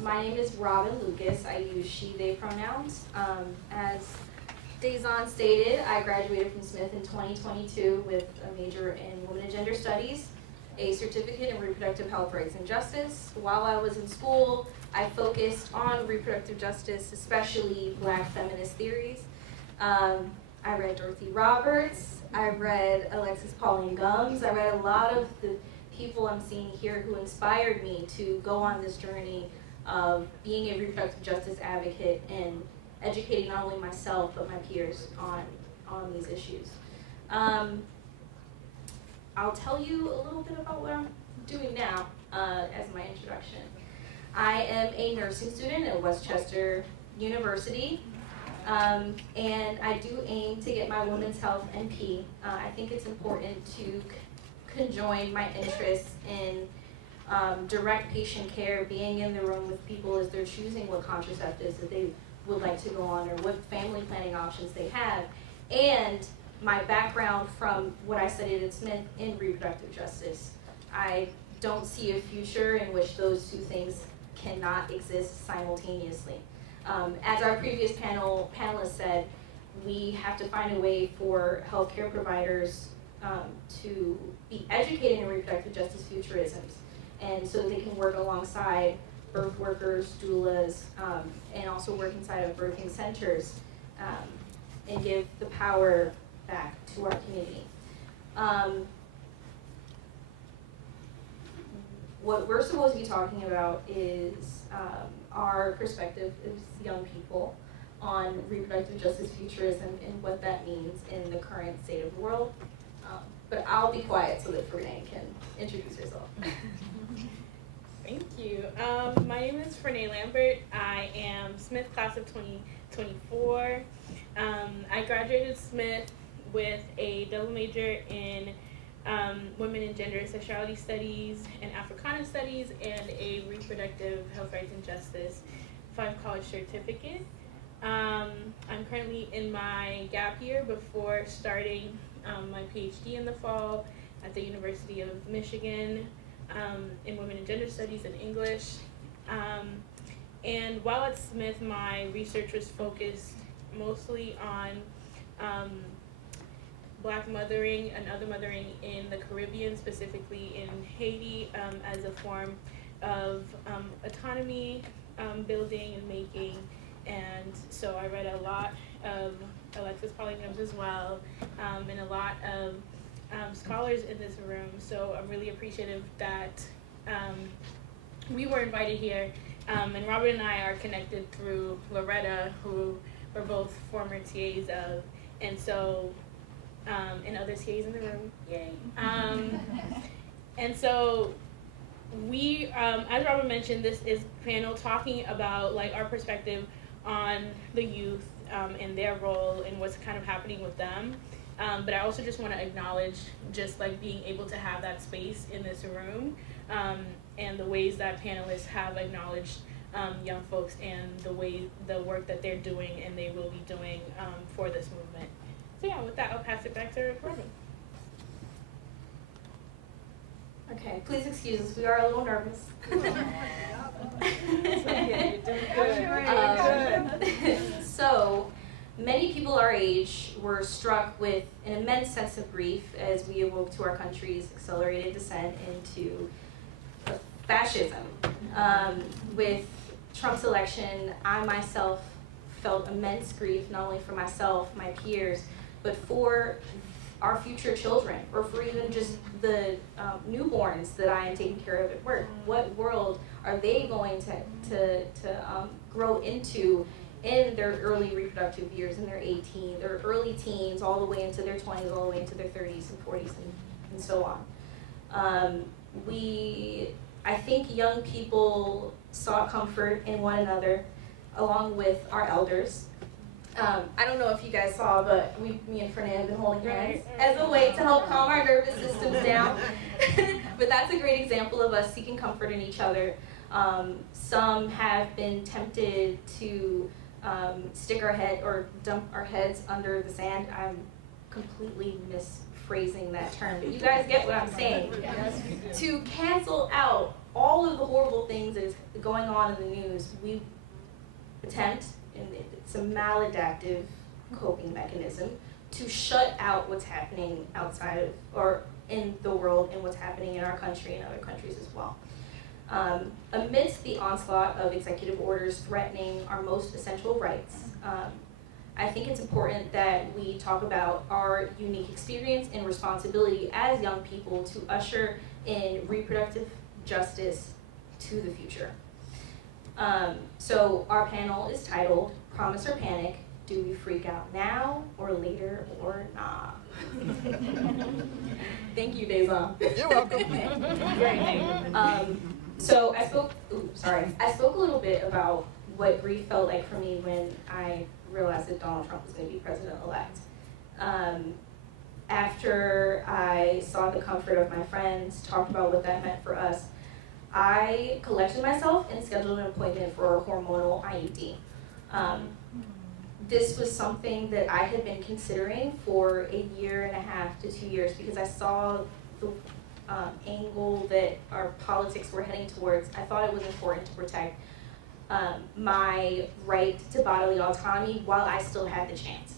My name is Robin Lucas. I use she, they pronouns. As Dazon stated, I graduated from Smith in 2022 with a major in Women and Gender Studies, a certificate in reproductive health, rights, and justice. While I was in school, I focused on reproductive justice, especially Black feminist theories. I read Dorothy Roberts. I read Alexis Pauline Gumbs. I read a lot of the people I'm seeing here who inspired me to go on this journey of being a reproductive justice advocate and educating not only myself but my peers on these issues. I'll tell you a little bit about what I'm doing now as my introduction. I am a nursing student at Westchester University, and I do aim to get my women's health NP. I think it's important to conjoin my interests in direct patient care, being in the room with people as they're choosing what contraceptives that they would like to go on or what family planning options they have, and my background from what I studied at Smith in reproductive justice. I don't see a future in which those two things cannot exist simultaneously. As our previous panelist said, we have to find a way for healthcare providers to be educated in reproductive justice futurisms, and so they can work alongside birth workers, doulas, and also work inside of birthing centers and give the power back to our community. What we're supposed to be talking about is our perspective as young people on reproductive justice futurism and what that means in the current state of the world. But I'll be quiet so that Frenay can introduce herself. Thank you. My name is Frenay Lambert. I am Smith class of 2024. I graduated Smith with a double major in Women and Gender and Sexuality Studies and Africana Studies, and a Reproductive Health Rights and Justice 5-college certificate. I'm currently in my gap year before starting my PhD in the fall at the University of Michigan in Women and Gender Studies and English. And while at Smith, my research was focused mostly on Black mothering and other mothering in the Caribbean, specifically in Haiti, as a form of autonomy building and making. And so I read a lot of Alexis Polygams as well, and a lot of scholars in this room. So I'm really appreciative that we were invited here. And Robert and I are connected through Loretta, who we're both former TAs of, and so, and other TAs in the room, yay. And so we, as Robert mentioned, this is a panel talking about like our perspective on the youth and their role and what's kind of happening with them. But I also just want to acknowledge just like being able to have that space in this room, and the ways that panelists have acknowledged young folks and the work that they're doing and they will be doing for this movement. So yeah, with that, I'll pass it back to Robin. Okay, please excuse us, we are a little nervous. So, many people our age were struck with an immense sense of grief as we awoke to our country's accelerated descent into fascism. With Trump's election, I myself felt immense grief, not only for myself, my peers, but for our future children, or for even just the newborns that I am taking care of at work. What world are they going to grow into in their early reproductive years, in their their early teens, all the way into their 20s, all the way into their 30s and 40s, and so on. I think young people sought comfort in one another, along with our elders. I don't know if you guys saw, but me and Fernand have been holding hands as a way to help calm our nervous systems down. But that's a great example of us seeking comfort in each other. Some have been tempted to stick our head or dump our heads under the sand. I'm completely misphrasing that term, but you guys get what I'm saying. To cancel out all of the horrible things that is going on in the news, we attempt, and it's a maladaptive coping mechanism, to shut out what's happening outside of, or in the world, and what's happening in our country and other countries as well. Amidst the onslaught of executive orders threatening our most essential rights, I think it's important that we talk about our unique experience and responsibility as young people to usher in reproductive justice to the future. So our panel is titled Promise or Panic, Do We Freak Out Now or Later or Nah? Thank you, Deza. You're welcome. Great name. So I spoke a little bit about what grief felt like for me when I realized that Donald Trump was going to be president-elect. After I saw the comfort of my friends, talked about what that meant for us, I collected myself and scheduled an appointment for a hormonal IUD. This was something that I had been considering for 1.5 years to 2 years because I saw the angle that our politics were heading towards. I thought it was important to protect my right to bodily autonomy while I still had the chance.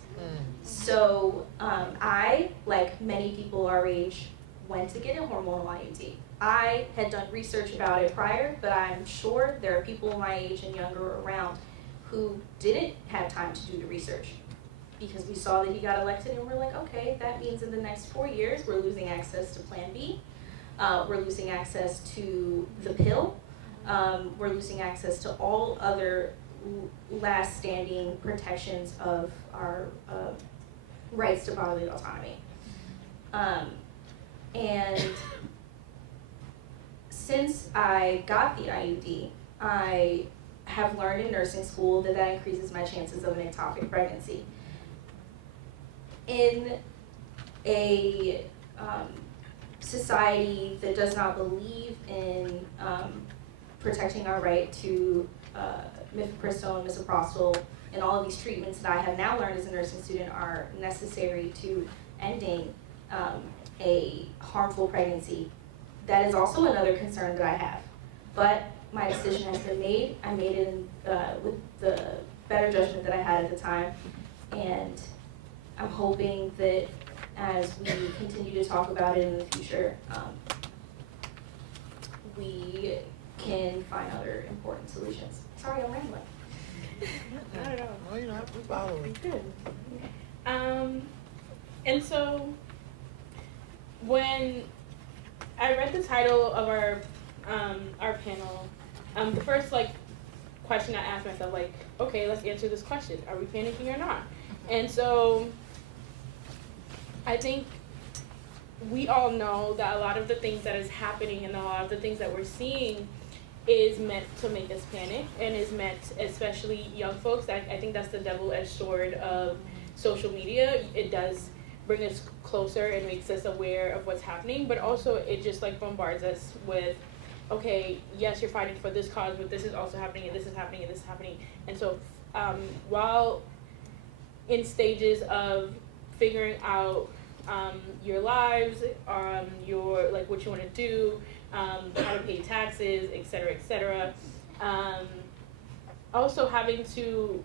So I, like many people our age, went to get a hormonal IUD. I had done research about it prior, but I'm sure there are people my age and younger around who didn't have time to do the research because we saw that he got elected and we're like, okay, that means in the next 4 years we're losing access to Plan B, we're losing access to the pill, we're losing access to all other last standing protections of our rights to bodily autonomy. And since I got the IUD, I have learned in nursing school that increases my chances of an ectopic pregnancy. In a society that does not believe in protecting our right to mifepristone and misoprostol and all of these treatments that I have now learned as a nursing student are necessary to ending a harmful pregnancy. That is also another concern that I have. But my decision has been made. I made it with the better judgment that I had at the time. And I'm hoping that as we continue to talk about it in the future, we can find other important solutions. Sorry, I'm rambling. Not at all. No, you're not. We're following. Good. And so when I read the title of our panel, the first question I asked myself, okay, let's answer this question. Are we panicking or not? And so I think we all know that a lot of the things that is happening and a lot of the things that we're seeing is meant to make us panic and is meant, especially young folks, I think that's the double-edged sword of social media. It does bring us closer and makes us aware of what's happening, but also it just bombards us with, okay, yes, you're fighting for this cause, but this is also happening, and this is happening, and this is happening. And so while in stages of figuring out your lives, your what you want to do, how to pay taxes, et cetera, also having to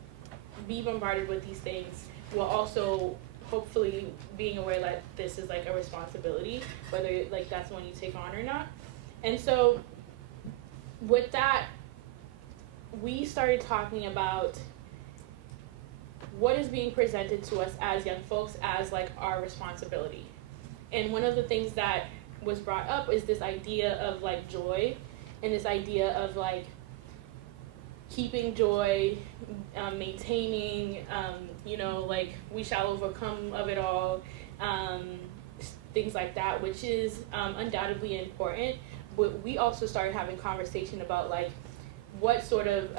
be bombarded with these things while also hopefully being aware that this is a responsibility, whether that's one you take on or not. And so with that, we started talking about what is being presented to us as young folks as our responsibility. And one of the things that was brought up is this idea of joy, and this idea of keeping joy, maintaining, we shall overcome of it all, things like that, which is undoubtedly important. But we also started having conversation about what sort of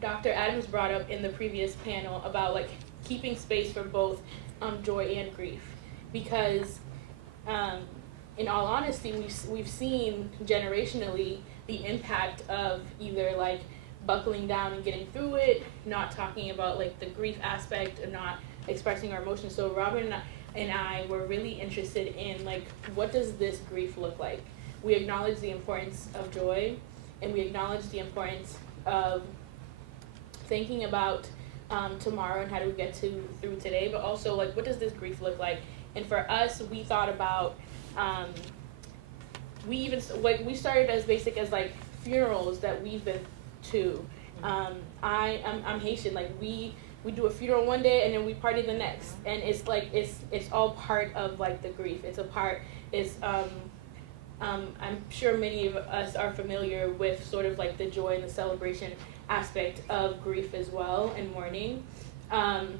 Dr. Adams brought up in the previous panel about keeping space for both joy and grief, because in all honesty, we've seen generationally the impact of either buckling down and getting through it, not talking about the grief aspect, and not expressing our emotions. So Robin and I were really interested in what does this grief look like? We acknowledge the importance of joy, and we acknowledge the importance of thinking about tomorrow and how do we get through today, but also what does this grief look like? And for us, we thought about we started as basic as funerals that we've been to. I'm Haitian. We do a funeral one day and then we party the next, and it's all part of the grief. I'm sure many of us are familiar with sort of the joy and the celebration aspect of grief as well, and mourning, and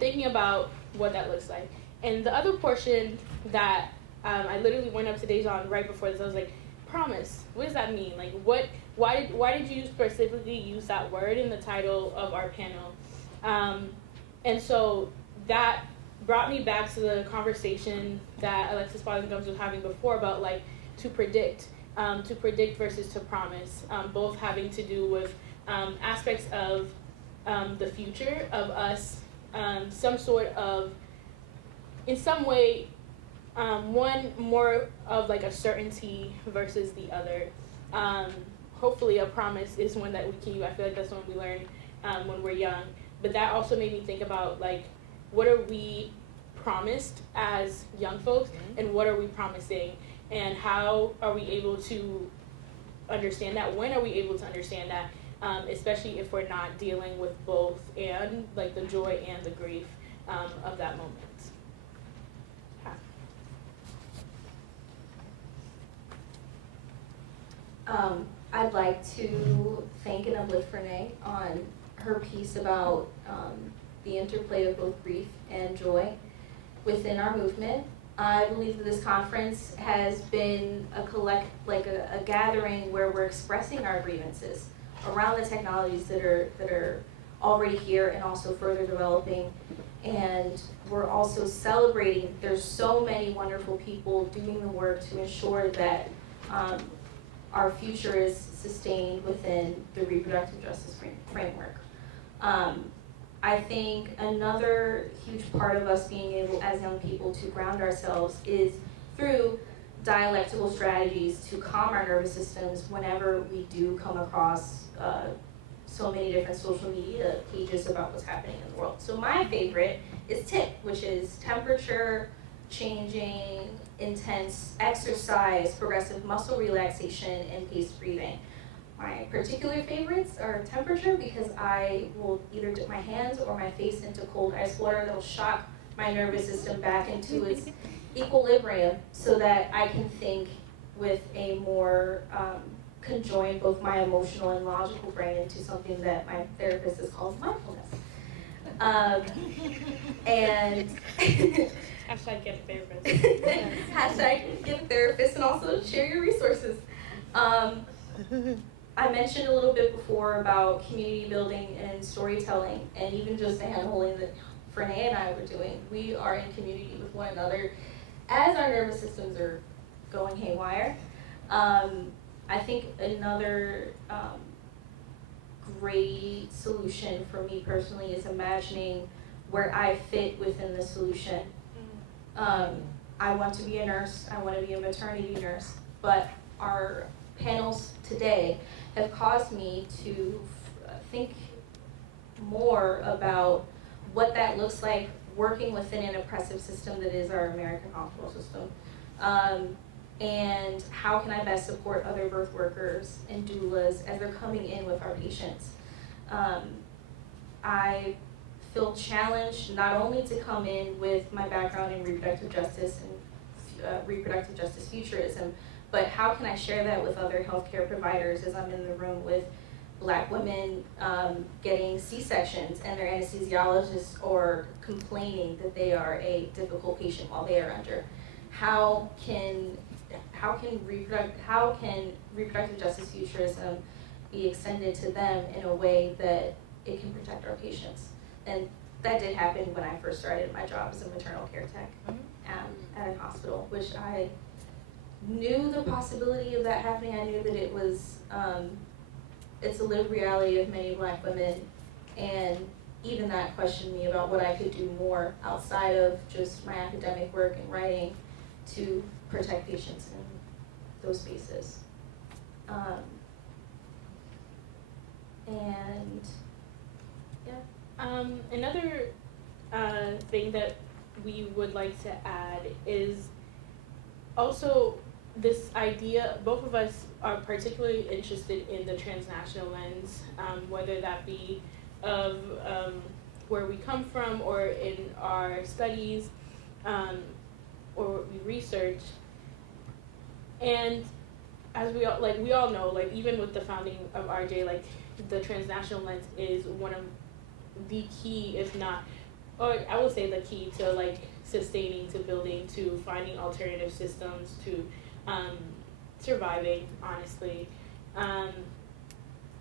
thinking about what that looks like. And the other portion that I literally went up to Dejan right before this, I was promise, what does that mean? Why did you specifically use that word in the title of our panel? And so that brought me back to the conversation that Alexis Bottom-Gums was having before about to predict versus to promise, both having to do with aspects of the future of us, some sort of, in some way, one more of a certainty versus the other. Hopefully a promise is one that we can use. I feel that's one we learn when we're young. But that also made me think about what are we promised as young folks, and what are we promising, and how are we able to understand that? When are we able to understand that? Especially if we're not dealing with both, and the joy and the grief of that moment. I'd like to thank and uplift Renee on her piece about the interplay of both grief and joy within our movement. I believe that this conference has been a gathering where we're expressing our grievances around the technologies that are already here and also further developing, And we're also celebrating, there's so many wonderful people doing the work to ensure that our future is sustained within the reproductive justice framework. I think another huge part of us being able as young people to ground ourselves is through dialectical strategies to calm our nervous systems whenever we do come across so many different social media pages about what's happening in the world. So my favorite is TIP, which is temperature changing, intense exercise, progressive muscle relaxation, and paced breathing. My particular favorites are temperature, because I will either dip my hands or my face into cold ice water that'll shock my nervous system back into its equilibrium so that I can think with a more conjoin both my emotional and logical brain into something that my therapist has called mindfulness. And Hashtag get a therapist. hashtag get a therapist, and also share your resources. I mentioned a little bit before about community building and storytelling, and even just the hand-holding that Frenae and I were doing. We are in community with one another as our nervous systems are going haywire. I think another great solution for me personally is imagining where I fit within the solution. I want to be a nurse, I want to be a maternity nurse, but our panels today have caused me to think more about what that looks like working within an oppressive system that is our American hospital system. And how can I best support other birth workers and doulas as they're coming in with our patients. I feel challenged not only to come in with my background in reproductive justice and reproductive justice futurism, but how can I share that with other healthcare providers as I'm in the room with Black women getting C-sections and their anesthesiologists or complaining that they are a difficult patient while they are under. How can reproductive justice futurism be extended to them in a way that it can protect our patients? And that did happen when I first started my job as a maternal care tech at a hospital, which I knew the possibility of that happening. I knew that it was, it's a lived reality of many Black women, and even that questioned me about what I could do more outside of just my academic work and writing to protect patients in those spaces. And yeah. Another thing that we would like to add is also this idea, both of us are particularly interested in the transnational lens, whether that be of where we come from or in our studies or what we research. And as we all know, like even with the founding of RJ, like the transnational lens is one of the key, if not, or I would say the key to like sustaining, to building, to finding alternative systems, to surviving, honestly.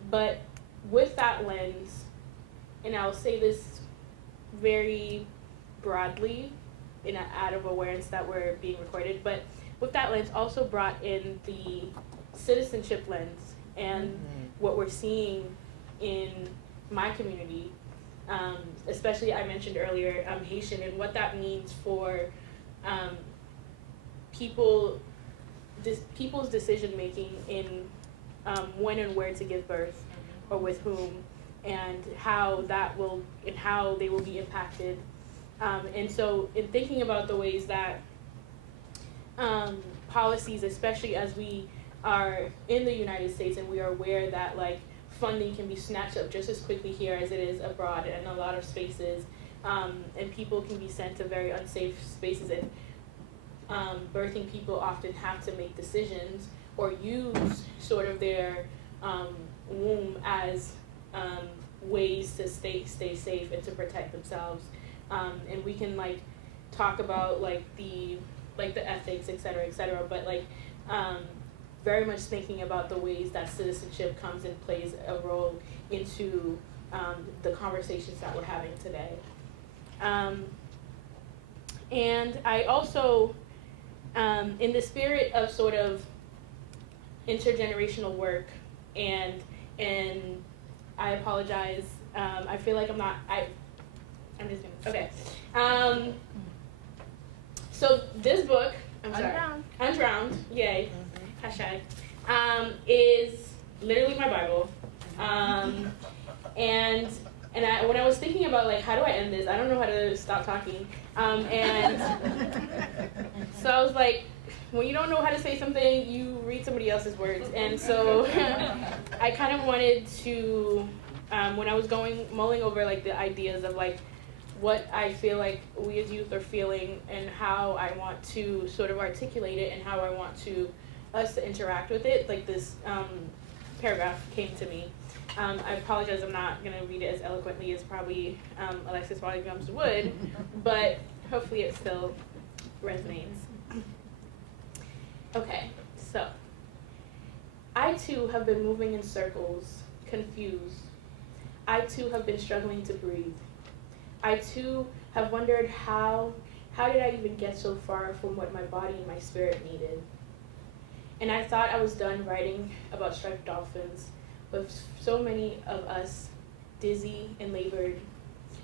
But with that lens, and I'll say this very broadly, out of awareness that we're being recorded, but with that lens also brought in the citizenship lens and what we're seeing in my community, especially I mentioned earlier, I'm Haitian, and what that means for people's decision making in when and where to give birth, or with whom, and how they will be impacted. And so in thinking about the ways that policies, especially as we are in the United States and we are aware that like funding can be snatched up just as quickly here as it is abroad in a lot of spaces, and people can be sent to very unsafe spaces, and birthing people often have to make decisions or use sort of their womb as ways to stay safe and to protect themselves. And we can like talk about like the ethics, et cetera, but like very much thinking about the ways that citizenship comes and plays a role into the conversations that we're having today. And I also, in the spirit of sort of intergenerational work, and I apologize. I feel like I'm just gonna, okay. So this book, Undrowned, yay, hashtag, is literally my Bible. And when I was thinking about like, how do I end this? I don't know how to stop talking. And so I was like, when you don't know how to say something, you read somebody else's words. And so I kind of wanted to, when I was mulling over like the ideas of like what I feel like we as youth are feeling and how I want to sort of articulate it and how I want us to interact with it, like this paragraph came to me. I apologize, I'm not going to read it as eloquently as probably Alexis Williams would, but hopefully it still resonates. Okay, so I too have been moving in circles, confused. I too have been struggling to breathe. I too have wondered how did I even get so far from what my body and my spirit needed? And I thought I was done writing about striped dolphins, but so many of us dizzy and labored,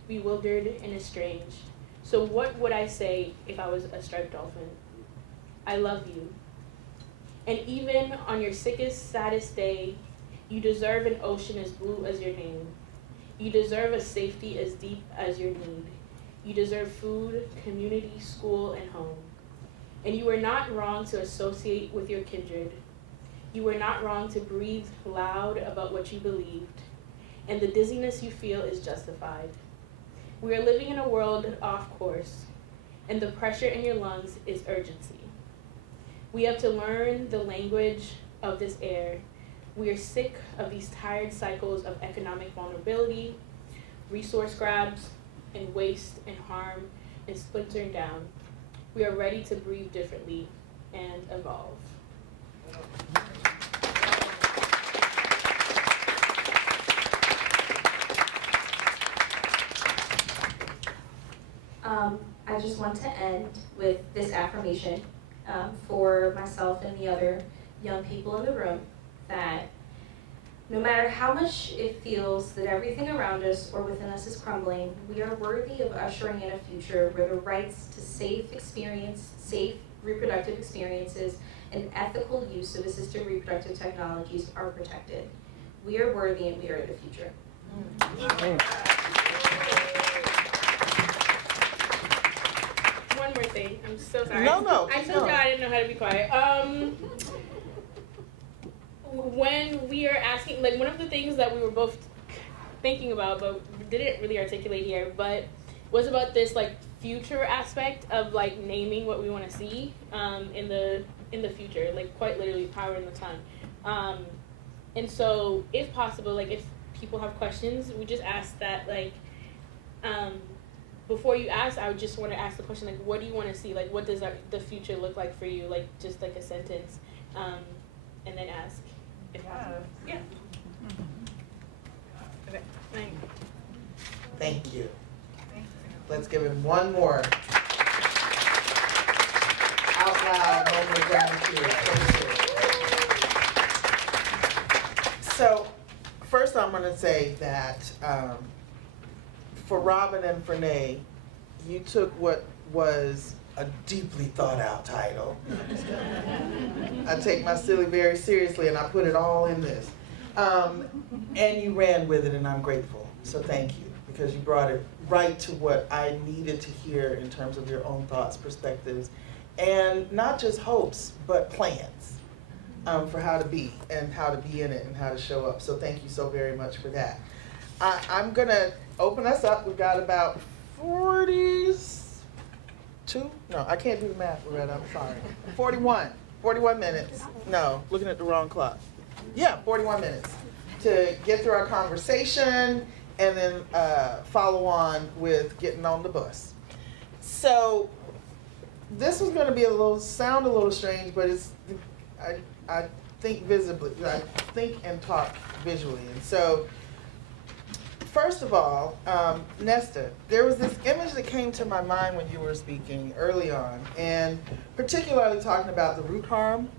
bewildered and estranged. So what would I say if I was a striped dolphin? I love you. And even on your sickest, saddest day, you deserve an ocean as blue as your name. You deserve a safety as deep as your need. You deserve food, community, school, and home. And you were not wrong to associate with your kindred. You were not wrong to breathe loud about what you believed. And the dizziness you feel is justified. We are living in a world off course, and the pressure in your lungs is urgency. We have to learn the language of this air. We are sick of these tired cycles of economic vulnerability, resource grabs, and waste and harm and splintering down. We are ready to breathe differently and evolve. I just want to end with this affirmation for myself and the other young people in the room, that no matter how much it feels that everything around us or within us is crumbling, we are worthy of ushering in a future where the rights to safe reproductive experiences and ethical use of assisted reproductive technologies are protected. We are worthy and we are the future. One more thing, I'm so sorry. No. I told you I didn't know how to be quiet. When we are asking, like one of the things that we were both thinking about, but didn't really articulate here, but was about this like future aspect of like naming what we want to see in the future, like quite literally power in the tongue. And so if possible, like if people have questions, we just ask that like before you ask, I would just want to ask the question like, what do you want to see? Like, what does the future look like for you? Like just like a sentence, and then ask. If possible. Yeah. Okay. Thank you. Let's give him one more out loud moment of gratitude. So, first I'm going to say that for Robin and for Nay, you took what was a deeply thought out title. I take my silly very seriously and I put it all in this. And you ran with it and I'm grateful. So thank you, because you brought it right to what I needed to hear in terms of your own thoughts, perspectives, and not just hopes, but plans for how to be and how to be in it and how to show up. So thank you so very much for that. I'm gonna open us up. We've got about 42? No, I can't do the math, Loretta, I'm sorry. 41 minutes. No, looking at the wrong clock. Yeah, 41 minutes to get through our conversation and then follow on with getting on the bus. So this was going to be sound a little strange, but it's I think visibly. I think and talk visually, and so first of all, Nesta, there was this image that came to my mind when you were speaking early on, and particularly talking about the root harm,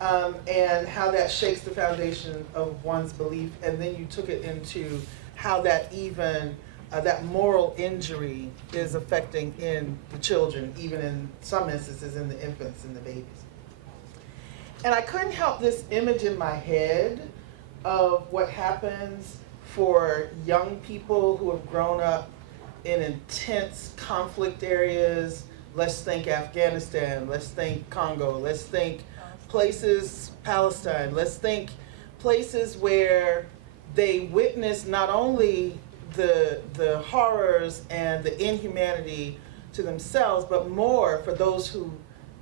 and how that shakes the foundation of one's belief, and then you took it into how that even, that moral injury is affecting in the children, even in some instances in the infants and the babies. And I couldn't help this image in my head of what happens for young people who have grown up in intense conflict areas. Let's think Afghanistan, let's think Congo, let's think places, Palestine, let's think places where they witness not only the horrors and the inhumanity to themselves, but more for those who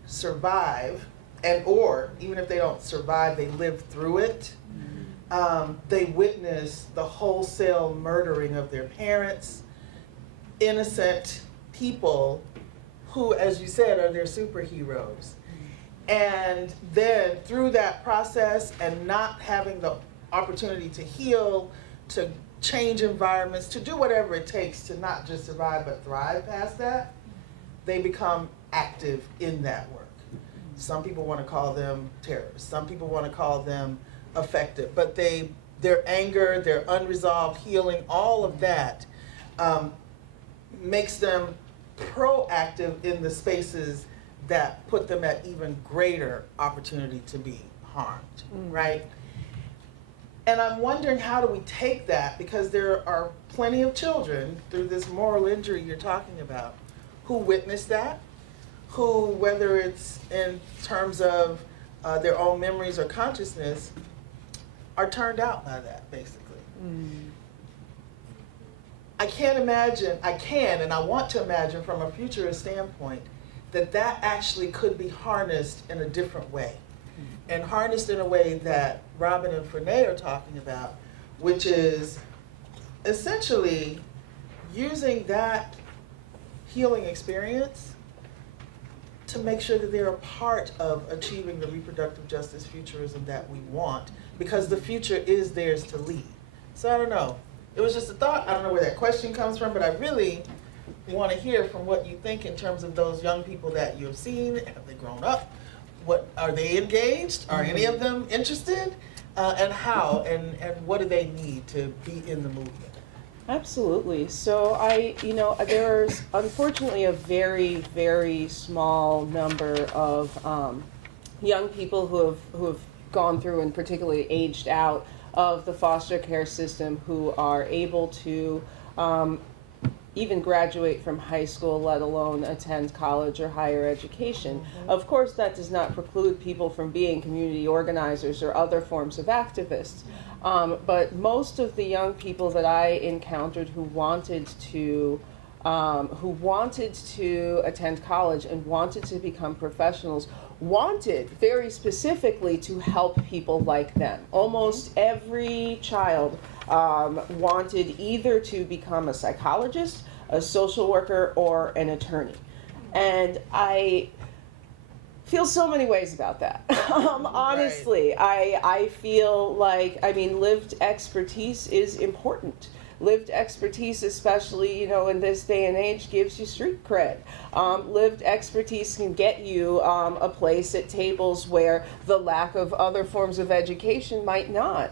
survive, and or even if they don't survive, they live through it. They witness the wholesale murdering of their parents, innocent people who, as you said, are their superheroes. And then through that process and not having the opportunity to heal, to change environments, to do whatever it takes to not just survive but thrive past that, they become active in that work. Some people want to call them terrorists. Some people want to call them affected. But their anger, their unresolved healing, all of that makes them proactive in the spaces that put them at even greater opportunity to be harmed, right? And I'm wondering, how do we take that? Because there are plenty of children through this moral injury you're talking about who witness that, who, whether it's in terms of their own memories or consciousness, are turned out by that, basically. I can't imagine, and I want to imagine from a futurist standpoint, that that actually could be harnessed in a different way. And harnessed in a way that Robin and Fernay are talking about, which is essentially using that healing experience to make sure that they're a part of achieving the reproductive justice futurism that we want, because the future is theirs to lead. So I don't know. It was just a thought. I don't know where that question comes from, but I really want to hear from what you think in terms of those young people that you've seen. Have they grown up? What are they engaged? Are any of them interested? And how? And what do they need to be in the movement? Absolutely. So there's unfortunately a very, very small number of young people who have gone through and particularly aged out of the foster care system who are able to even graduate from high school, let alone attend college or higher education. Of course, that does not preclude people from being community organizers or other forms of activists. But most of the young people that I encountered who wanted to attend college and wanted to become professionals wanted very specifically to help people like them. Almost every child wanted either to become a psychologist, a social worker, or an attorney. And I feel so many ways about that. Honestly, right. I feel like, lived expertise is important. Lived expertise, especially, in this day and age, gives you street cred. Lived expertise can get you a place at tables where the lack of other forms of education might not.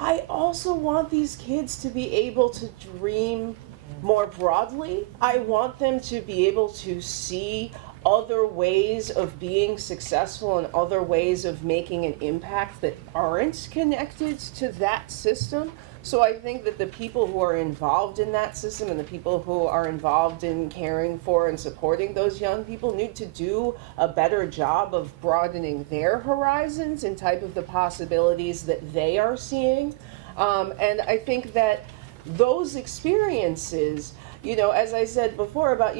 I also want these kids to be able to dream more broadly. I want them to be able to see other ways of being successful and other ways of making an impact that aren't connected to that system. So I think that the people who are involved in that system and the people who are involved in caring for and supporting those young people need to do a better job of broadening their horizons and type of the possibilities that they are seeing. And I think that those experiences, as I said before about,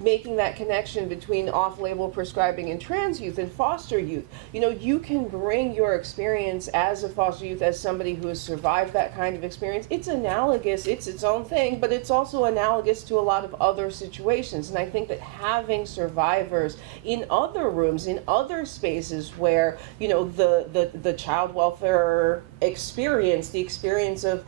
making that connection between off-label prescribing and trans youth and foster youth, you can bring your experience as a foster youth, as somebody who has survived that kind of experience. It's analogous, it's its own thing, but it's also analogous to a lot of other situations. And I think that having survivors in other rooms, in other spaces where, the child welfare experience, the experience of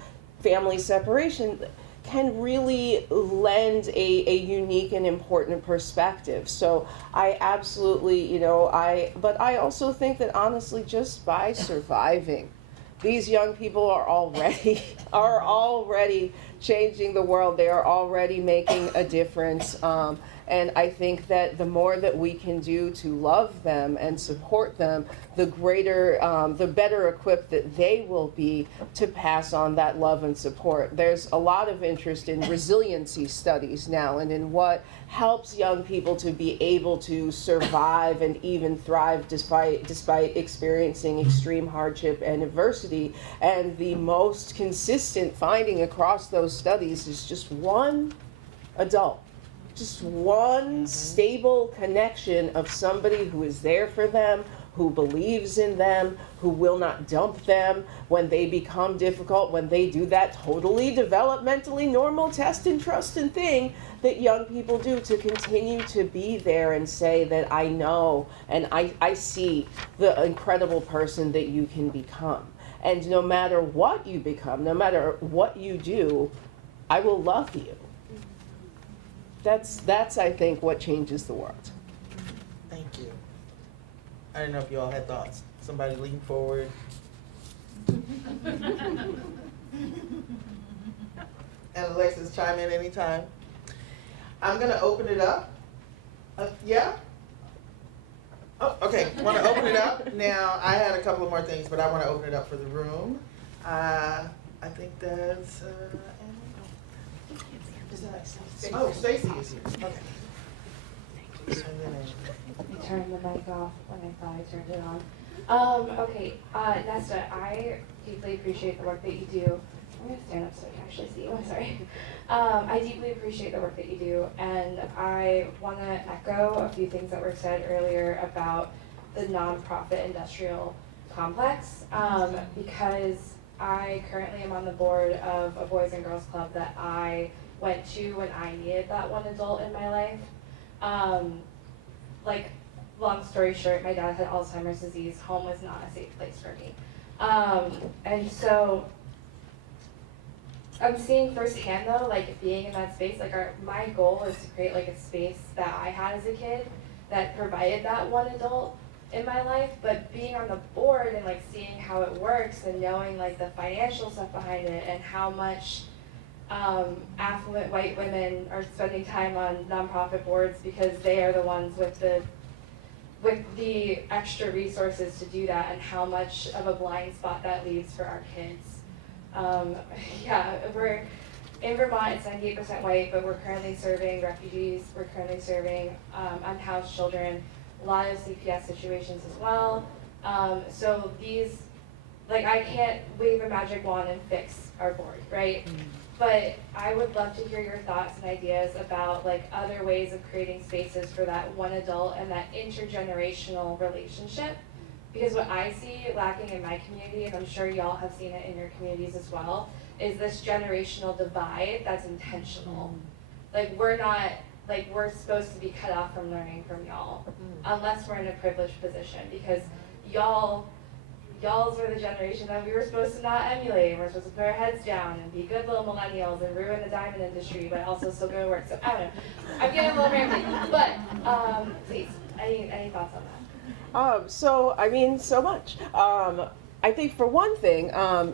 family separation can really lend a unique and important perspective. So I absolutely, but I also think that honestly, just by surviving, these young people are already changing the world. They are already making a difference. And I think that the more that we can do to love them and support them, the better equipped that they will be to pass on that love and support. There's a lot of interest in resiliency studies now and in what helps young people to be able to survive and even thrive despite experiencing extreme hardship and adversity. And the most consistent finding across those studies is just one adult. Just one stable connection of somebody who is there for them, who believes in them, who will not dump them when they become difficult, when they do that totally developmentally normal test and trust and thing that young people do, to continue to be there and say that I know and I see the incredible person that you can become. And no matter what you become, no matter what you do, I will love you. That's I think what changes the world. Thank you. I don't know if you all had thoughts. Somebody lean forward. And Alexis, chime in anytime. I'm gonna open it up. Yeah? Oh, okay, wanna open it up? Now, I had a couple of more things, but I wanna open it up for the room. I think that's, oh, Stacy is here, okay. I turned the mic off when I thought I turned it on. Okay, Nesta, I deeply appreciate the work that you do. I'm gonna stand up so I can actually see you, I'm sorry. I deeply appreciate the work that you do, and I wanna echo a few things that were said earlier about the nonprofit industrial complex, because I currently am on the board of a Boys and Girls Club that I went to when I needed that one adult in my life. Like, long story short, my dad had Alzheimer's disease. Home was not a safe place for me. And so I'm seeing firsthand though, like being in that space, like my goal is to create like a space that I had as a kid that provided that one adult in my life, but being on the board and like seeing how it works and knowing like the financial stuff behind it and how much affluent white women are spending time on nonprofit boards because they are the ones with the extra resources to do that, and how much of a blind spot that leaves for our kids. Yeah, we're in Vermont, it's 98% white, but we're currently serving refugees, we're currently serving unhoused children, a lot of CPS situations as well. So these, like, I can't wave a magic wand and fix our board, right? But I would love to hear your thoughts and ideas about like other ways of creating spaces for that one adult and that intergenerational relationship. Because what I see lacking in my community, and I'm sure y'all have seen it in your communities as well, is this generational divide that's intentional. Like we're supposed to be cut off from learning from y'all, unless we're in a privileged position, because y'all's were the generation that we were supposed to not emulate. We're supposed to put our heads down and be good little millennials and ruin the diamond industry, but also still go to work. So I don't know. I'm getting a little rambly, but please, any thoughts on that? So much. I think for one thing,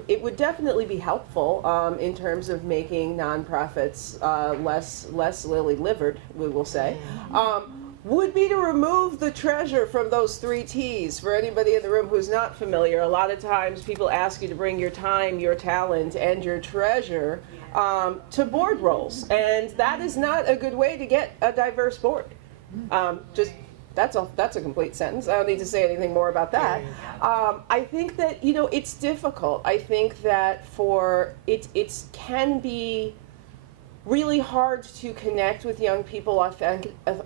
it would definitely be helpful in terms of making nonprofits less lily-livered, we will say. Would be to remove the treasure from those 3 T's. For anybody in the room who's not familiar, a lot of times people ask you to bring your time, your talent, and your treasure to board roles. And that is not a good way to get a diverse board. That's a complete sentence. I don't need to say anything more about that. I think that, it's difficult. I think that it can be really hard to connect with young people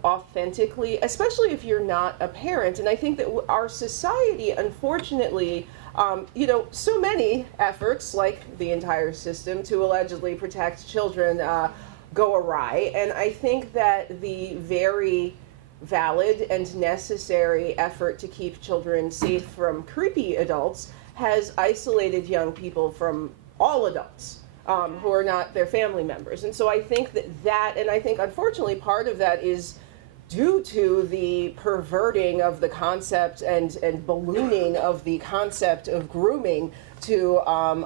authentically, especially if you're not a parent. And I think that our society, unfortunately, so many efforts, like the entire system to allegedly protect children, go awry. And I think that the very valid and necessary effort to keep children safe from creepy adults has isolated young people from all adults. who are not their family members. And so I think and I think unfortunately part of that is due to the perverting of the concept and ballooning of the concept of grooming to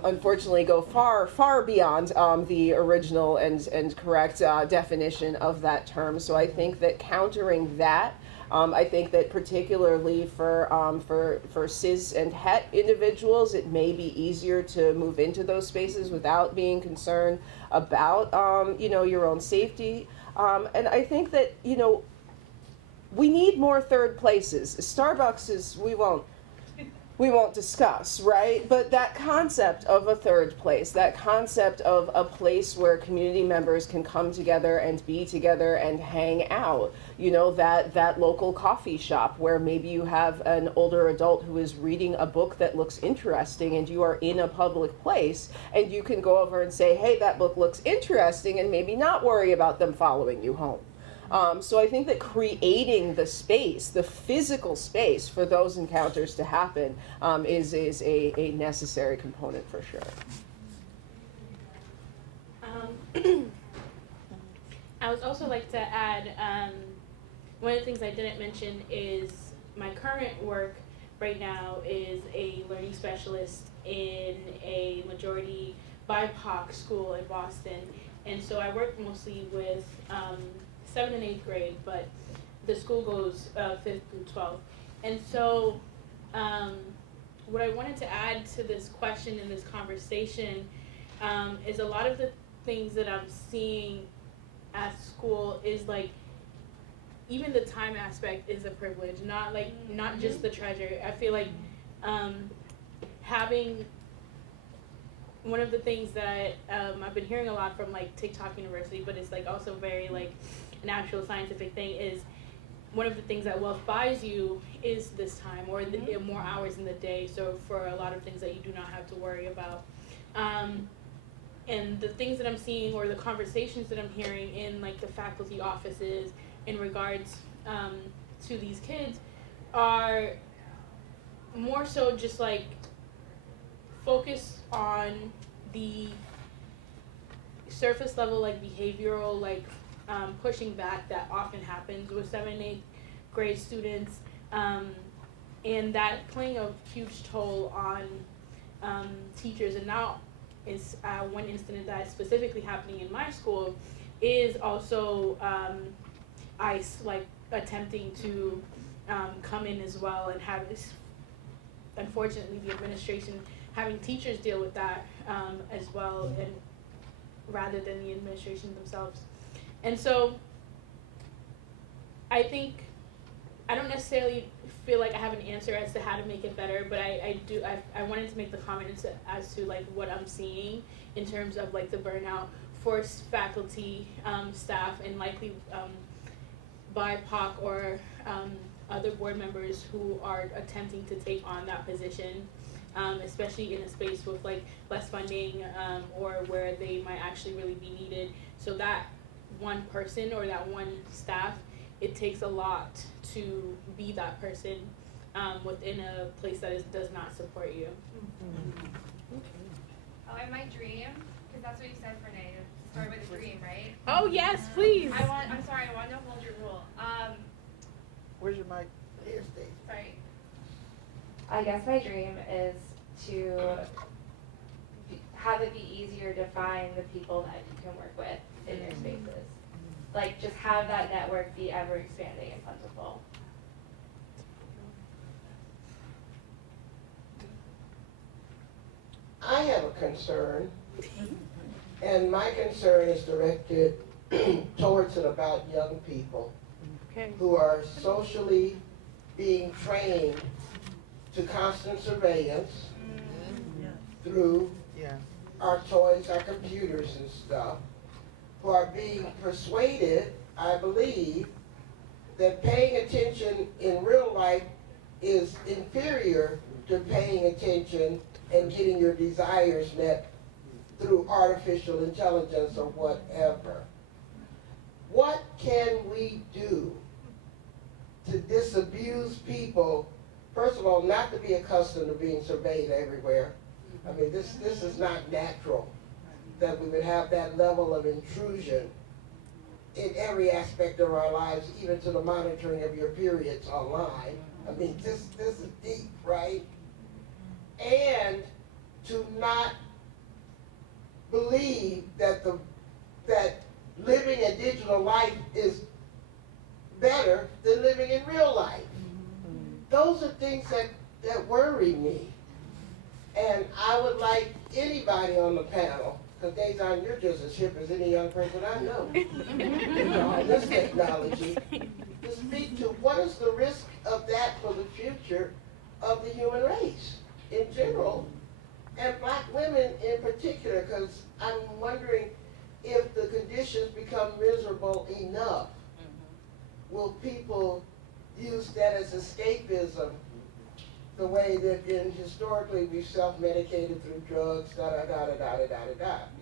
unfortunately go far beyond the original and correct definition of that term. So I think that countering that, I think that particularly for cis and het individuals, it may be easier to move into those spaces without being concerned about your own safety. And I think that we need more third places. Starbucks is we won't discuss, right? But that concept of a third place, that concept of a place where community members can come together and be together and hang out, that local coffee shop where maybe you have an older adult who is reading a book that looks interesting and you are in a public place and you can go over and say, hey, that book looks interesting, and maybe not worry about them following you home. So I think that creating the space, the physical space for those encounters to happen is a necessary component for sure. I would also like to add, one of the things I didn't mention is my current work right now is a learning specialist in a majority BIPOC school in Boston. And so I work mostly with 7th and 8th grade, but the school goes 5th through 12th. And so what I wanted to add to this question and this conversation is a lot of the things that I'm seeing at school is like, even the time aspect is a privilege, not just the treasure. I feel like having one of the things that I've been hearing a lot from like TikTok University, but it's like also very like an actual scientific thing, is one of the things that wealth buys you is this time, or more hours in the day. So for a lot of things that you do not have to worry about. And the things that I'm seeing, or the conversations that I'm hearing in like the faculty offices in regards to these kids, are more so just like focus on the surface level, like behavioral, like pushing back that often happens with 7th and 8th grade students, and that playing a huge toll on teachers. And now is one incident that is specifically happening in my school is also ICE like attempting to come in as well, and have this, unfortunately, the administration having teachers deal with that as well, and rather than the administration themselves. And so I think I don't necessarily feel like I have an answer as to how to make it better, but I wanted to make the comment as to like what I'm seeing in terms of like the burnout for faculty, staff, and likely BIPOC or other board members who are attempting to take on that position, especially in a space with like less funding, or where they might actually really be needed. So that one person or that one staff, it takes a lot to be that person within a place that does not support you. Oh, and my dream, because that's what you said, Renee, to start with a dream, right? Oh yes, please. I'm sorry, I want to hold your rule. Where's your mic? Here, Steve. Sorry. I guess my dream is to have it be easier to find the people that you can work with in your spaces. Like, just have that network be ever expanding and plentiful. I have a concern, and my concern is directed towards and about young people who are socially being trained to constant surveillance through our toys, our computers and stuff, who are being persuaded, I believe, that paying attention in real life is inferior to paying attention and getting your desires met through artificial intelligence or whatever. What can we do to disabuse people, first of all, not to be accustomed to being surveyed everywhere? I mean, this is not natural. that we would have that level of intrusion in every aspect of our lives, even to the monitoring of your periods online. I mean, this is deep, right? And to not believe that that living a digital life is better than living in real life. Those are things that worry me. And I would like anybody on the panel, because Dazon, you're just as hip as any young person I know, on this technology, to speak to what is the risk of that for the future of the human race in general, and black women in particular, because I'm wondering if the conditions become miserable enough, will people use that as escapism, the way that historically we've self-medicated through drugs, you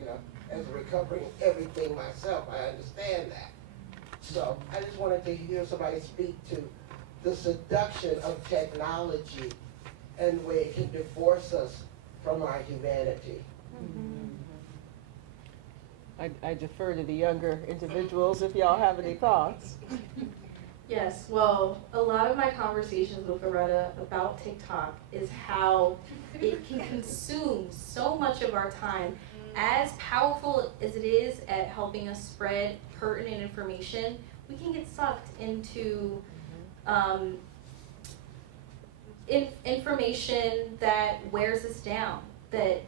know, as a recovering everything myself, I understand that. So I just wanted to hear somebody speak to the seduction of technology and the way it can divorce us from our humanity. I defer to the younger individuals if y'all have any thoughts. Yes, well, a lot of my conversations with Loretta about TikTok is how it can consume so much of our time. As powerful as it is at helping us spread pertinent information, we can get sucked into information that wears us down, that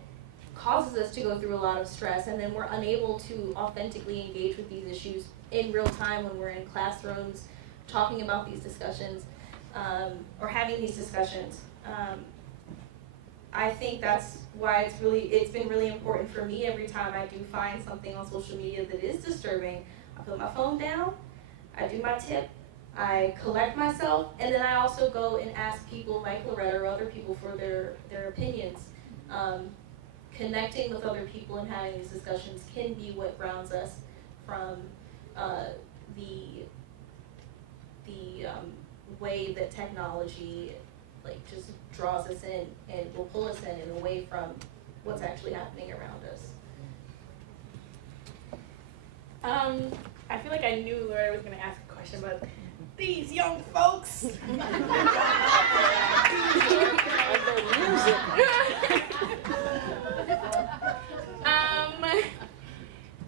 causes us to go through a lot of stress, and then we're unable to authentically engage with these issues in real time when we're in classrooms talking about these discussions, or having these discussions. I think that's why it's been really important for me every time I do find something on social media that is disturbing. I put my phone down, I do my tip, I collect myself, and then I also go and ask people like Loretta or other people for their opinions. Connecting with other people and having these discussions can be what grounds us from the way that technology just draws us in and will pull us in and away from what's actually happening around us. I feel like I knew Loretta was going to ask a question about these young folks.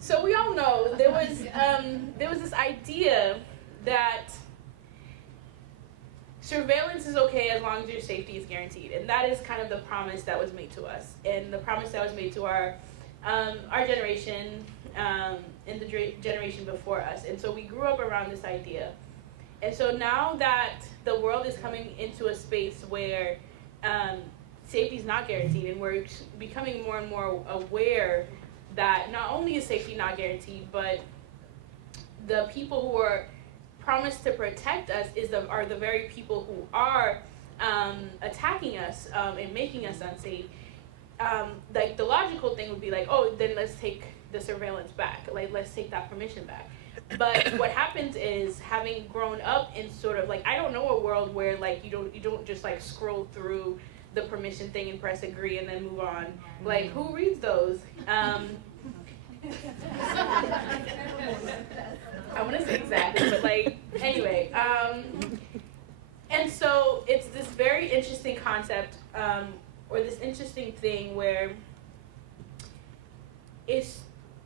So we all know there was this idea that surveillance is okay as long as your safety is guaranteed, and that is kind of the promise that was made to us, and the promise that was made to our generation and the generation before us. And so we grew up around this idea. And so now that the world is coming into a space where safety is not guaranteed, and we're becoming more and more aware that not only is safety not guaranteed, but the people who are promised to protect us are the very people who are attacking us and making us unsafe. Like the logical thing would be like, oh, then let's take the surveillance back. Like, let's take that permission back. But what happens is, having grown up in sort of like, I don't know a world where like you don't just like scroll through the permission thing and press agree and then move on. Like, who reads those? I want to say exactly, but like, anyway. And so it's this very interesting concept, or this interesting thing where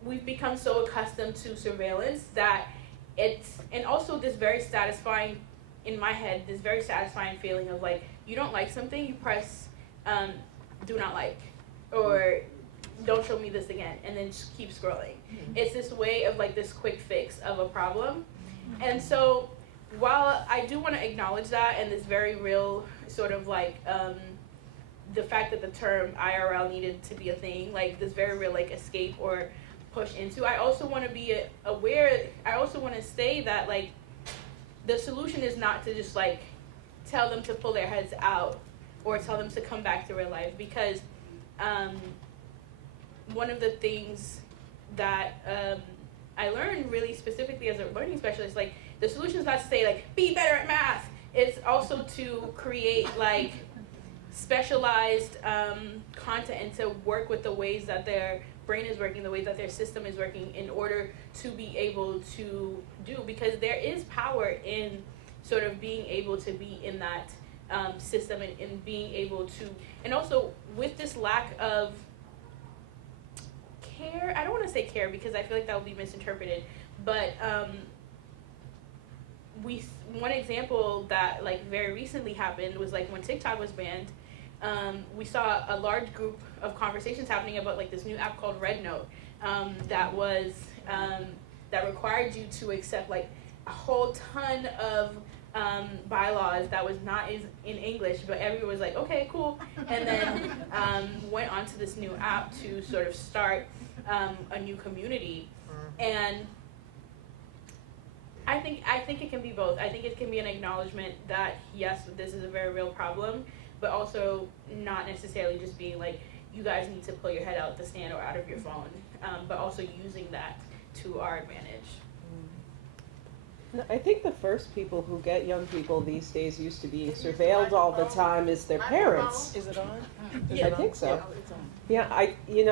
we've become so accustomed to surveillance that and also this very satisfying, in my head, this very satisfying feeling of like, you don't like something, you press do not like, or don't show me this again, and then just keep scrolling. It's this way of like this quick fix of a problem. And so while I do want to acknowledge that, and this very real sort of like the fact that the term IRL needed to be a thing, like this very real like escape or push into, I also want to be aware, I also want to say that like the solution is not to just like tell them to pull their heads out or tell them to come back to real life, because one of the things that I learned really specifically as a learning specialist, like the solution is not to say like be better at math, it's also to create like specialized content and to work with the ways that they're brain is working, the way that their system is working, in order to be able to do, because there is power in sort of being able to be in that system, and being able to, and also with this lack of care, I don't want to say care because I feel like that would be misinterpreted, but one example that like very recently happened was like when TikTok was banned. We saw a large group of conversations happening about like this new app called Red Note that was that required you to accept like a whole ton of bylaws that was not in English, but everyone was like, okay, cool, and then went on to this new app to sort of start a new community. And I think it can be both. I think it can be an acknowledgement that yes, this is a very real problem, but also not necessarily just being like, you guys need to pull your head out the stand or out of your phone, but also using that to our advantage. I think the first people who get young people these days used to be surveilled all the time is their parents. Is it on? I think so. Yeah, it's on. Yeah,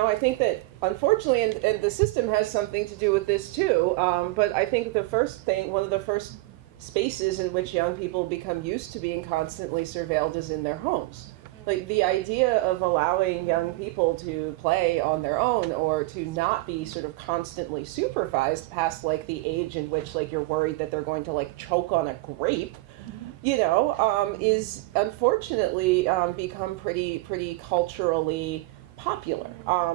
I think that unfortunately, and the system has something to do with this too, but I think one of the first spaces in which young people become used to being constantly surveilled is in their homes. Like the idea of allowing young people to play on their own or to not be sort of constantly supervised past like the age in which like you're worried that they're going to like choke on a grape, is unfortunately become pretty culturally popular.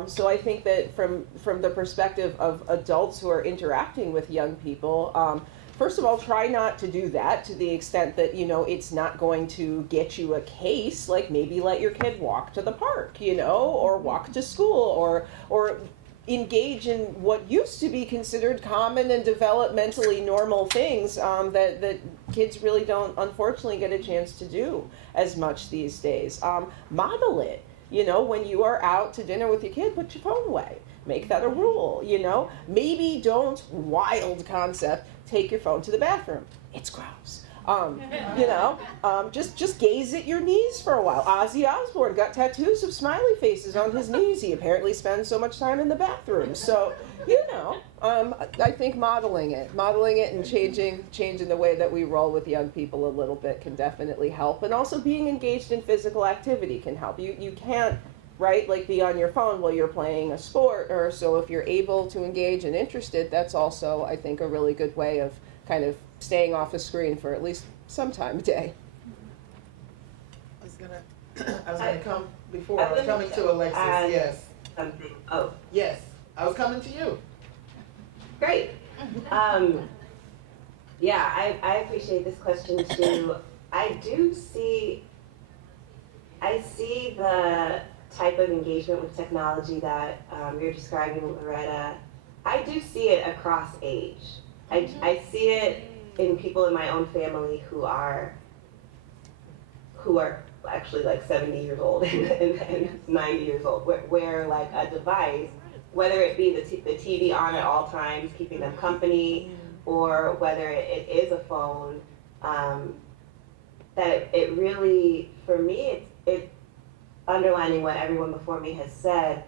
So I think that from the perspective of adults who are interacting with young people, first of all, try not to do that to the extent that, it's not going to get you a case. Like maybe let your kid walk to the park, or walk to school, or engage in what used to be considered common and developmentally normal things that kids really don't, unfortunately, get a chance to do as much these days. Model it. When you are out to dinner with your kid, put your phone away. Make that a rule, Maybe don't, wild concept, take your phone to the bathroom. It's gross. Just gaze at your knees for a while. Ozzy Osbourne got tattoos of smiley faces on his knees. He apparently spends so much time in the bathroom. So, I think modeling it and changing the way that we roll with young people a little bit can definitely help. And also being engaged in physical activity can help. You can't, right, like be on your phone while you're playing a sport, or so if you're able to engage and interested, that's also, I think, a really good way of kind of staying off the screen for at least some time a day. I was gonna come before. I was coming to Alexis. Yes. Something. Oh, Yes. I was coming to you. great. Yeah, I appreciate this question too. I see the type of engagement with technology that you're describing, Loretta. I do see it across age. I see it in people in my own family who are actually like 70 years old and 90 years old, where like a device, whether it be the TV on at all times, keeping them company, or whether it is a phone, that it really, for me, it underlining what everyone before me has said,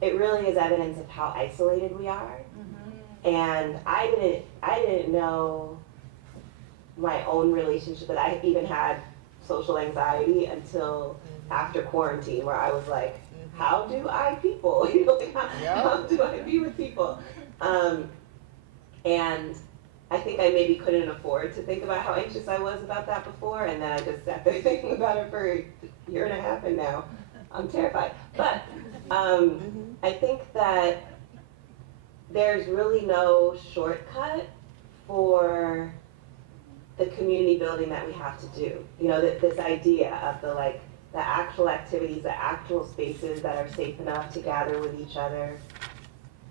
it really is evidence of how isolated we are. And I didn't know my own relationship, that I even had social anxiety until after quarantine, where I was like, how do I people? How do I be with people? And I think I maybe couldn't afford to think about how anxious I was about that before, and then I just sat there thinking about it for a year and a half, and now I'm terrified. But I think that there's really no shortcut for the community building that we have to do. This idea of the actual activities, the actual spaces that are safe enough to gather with each other.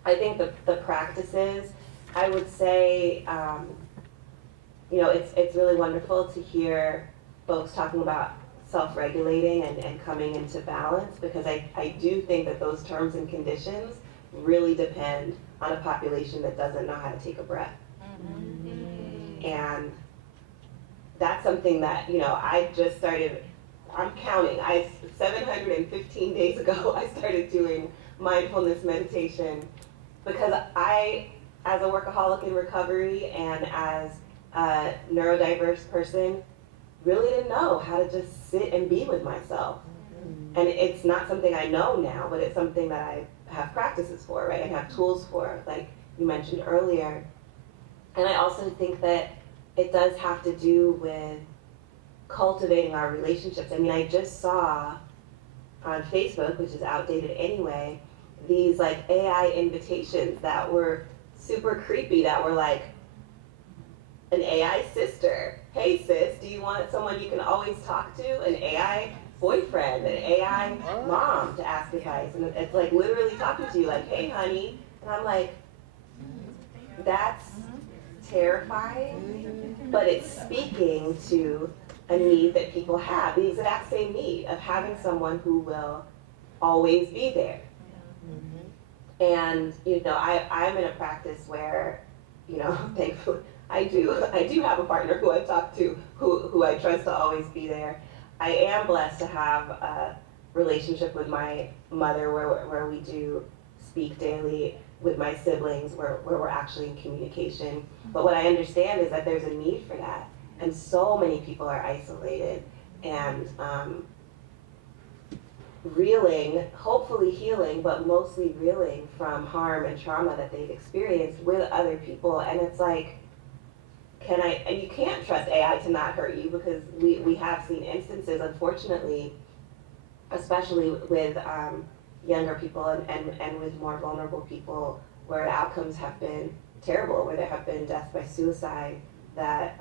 I think the practices, I would say, it's really wonderful to hear folks talking about self-regulating and coming into balance, because I do think that those terms and conditions really depend on a population that doesn't know how to take a breath. And that's something that, I just started I'm counting. 715 days ago, I started doing mindfulness meditation because I, as a workaholic in recovery and as a neurodiverse person, really didn't know how to just sit and be with myself. And it's not something I know now, but it's something that I have practices for, right? I have tools for, like you mentioned earlier. And I also think that it does have to do with cultivating our relationships. I mean, I just saw on Facebook, which is outdated anyway, these like AI invitations that were super creepy, that were like, an AI sister. Hey sis, do you want someone you can always talk to? An AI boyfriend, an AI mom to ask advice. And it's like literally talking to you like, hey honey. And I'm like, that's terrifying, but it's speaking to a need that people have, the exact same need of having someone who will always be there. And, you know, I'm in a practice where, you know, thankfully, I do have a partner who I talk to, who I trust to always be there. I am blessed to have a relationship with my mother where we do speak daily, with my siblings where we're actually in communication. But what I understand is that there's a need for that. And so many people are isolated and reeling, hopefully healing, but mostly reeling from harm and trauma that they've experienced with other people. And it's like, and you can't trust AI to not hurt you, because we have seen instances, unfortunately, especially with younger people and with more vulnerable people, where outcomes have been terrible, where there have been deaths by suicide that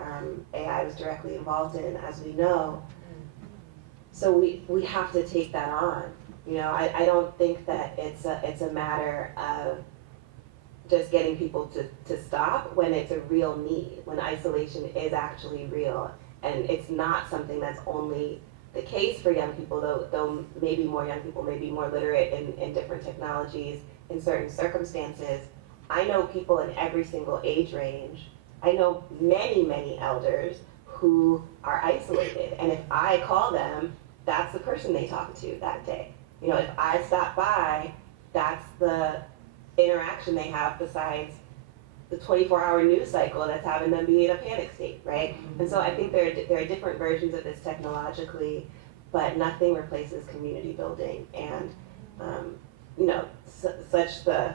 AI was directly involved in, as we know. So we have to take that on. You know, I don't think that it's a matter of just getting people to stop when it's a real need, when isolation is actually real. And it's not something that's only the case for young people, though maybe more young people may be more literate in different technologies in certain circumstances. I know people in every single age range. I know many elders who are isolated. And if I call them, that's the person they talk to that day. You know, if I stop by, that's the interaction they have, besides the 24-hour news cycle that's having them be in a panic state, right? And so I think there are different versions of this technologically, but nothing replaces community building. And you know, such the,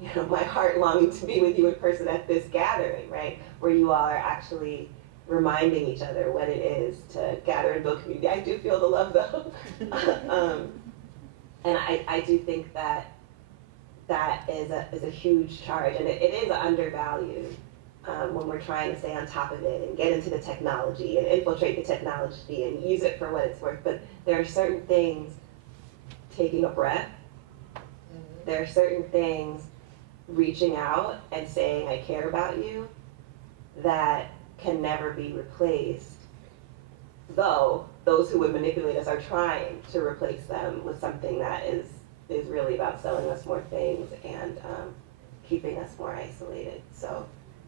you know, my heart longing to be with you in person at this gathering, right, where you all are actually reminding each other what it is to gather and build community. I do feel the love though. And I do think that is a huge charge, and it is undervalued when we're trying to stay on top of it and get into the technology and infiltrate the technology and use it for what it's worth. But there are certain things, taking a breath, there are certain things, reaching out and saying I care about you, that can never be replaced, though those who would manipulate us are trying to replace them with something that is really about selling us more things and keeping us more isolated. So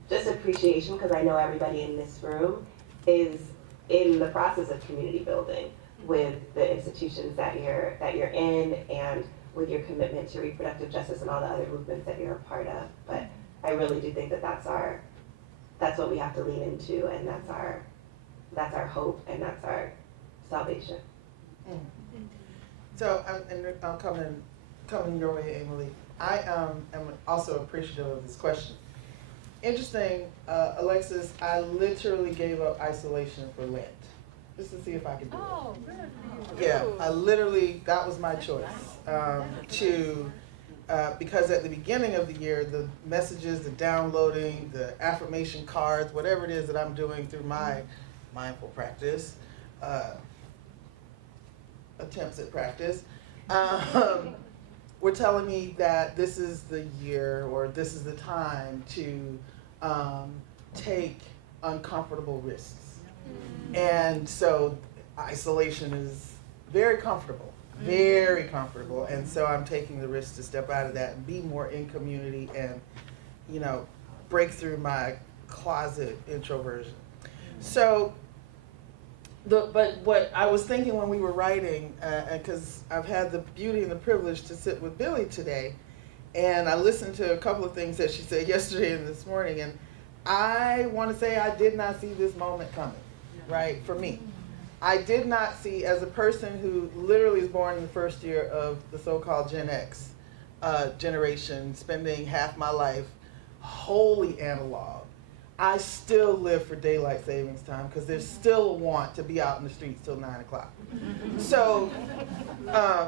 just appreciation, because I know everybody in this room is in the process of community building with the institutions that you're in, and with your commitment to reproductive justice and all the other movements that you're a part of. But I really do think that that's what we have to lean into, and that's our hope, and that's our salvation. So I'm coming your way, Emily. I am also appreciative of this question. Interesting, Alexis, I literally gave up isolation for Lent, just to see if I could do it. Yeah, that was my choice. Because at the beginning of the year, the messages, the downloading, the affirmation cards, whatever it is that I'm doing through my mindful practice, attempts at practice, were telling me that this is the year, or this is the time to take uncomfortable risks. And so isolation is very comfortable, and so I'm taking the risk to step out of that and be more in community and, you know, break through my closet introversion. So But what I was thinking when we were writing, because I've had the beauty and the privilege to sit with Billy today, and I listened to a couple of things that she said yesterday and this morning, and I want to say I did not see this moment coming, right, for me. I did not see, as a person who literally is born in the first year of the so-called Gen X generation, spending half my life wholly analog, I still live for daylight savings time because there's still a want to be out in the streets till 9 o'clock. So,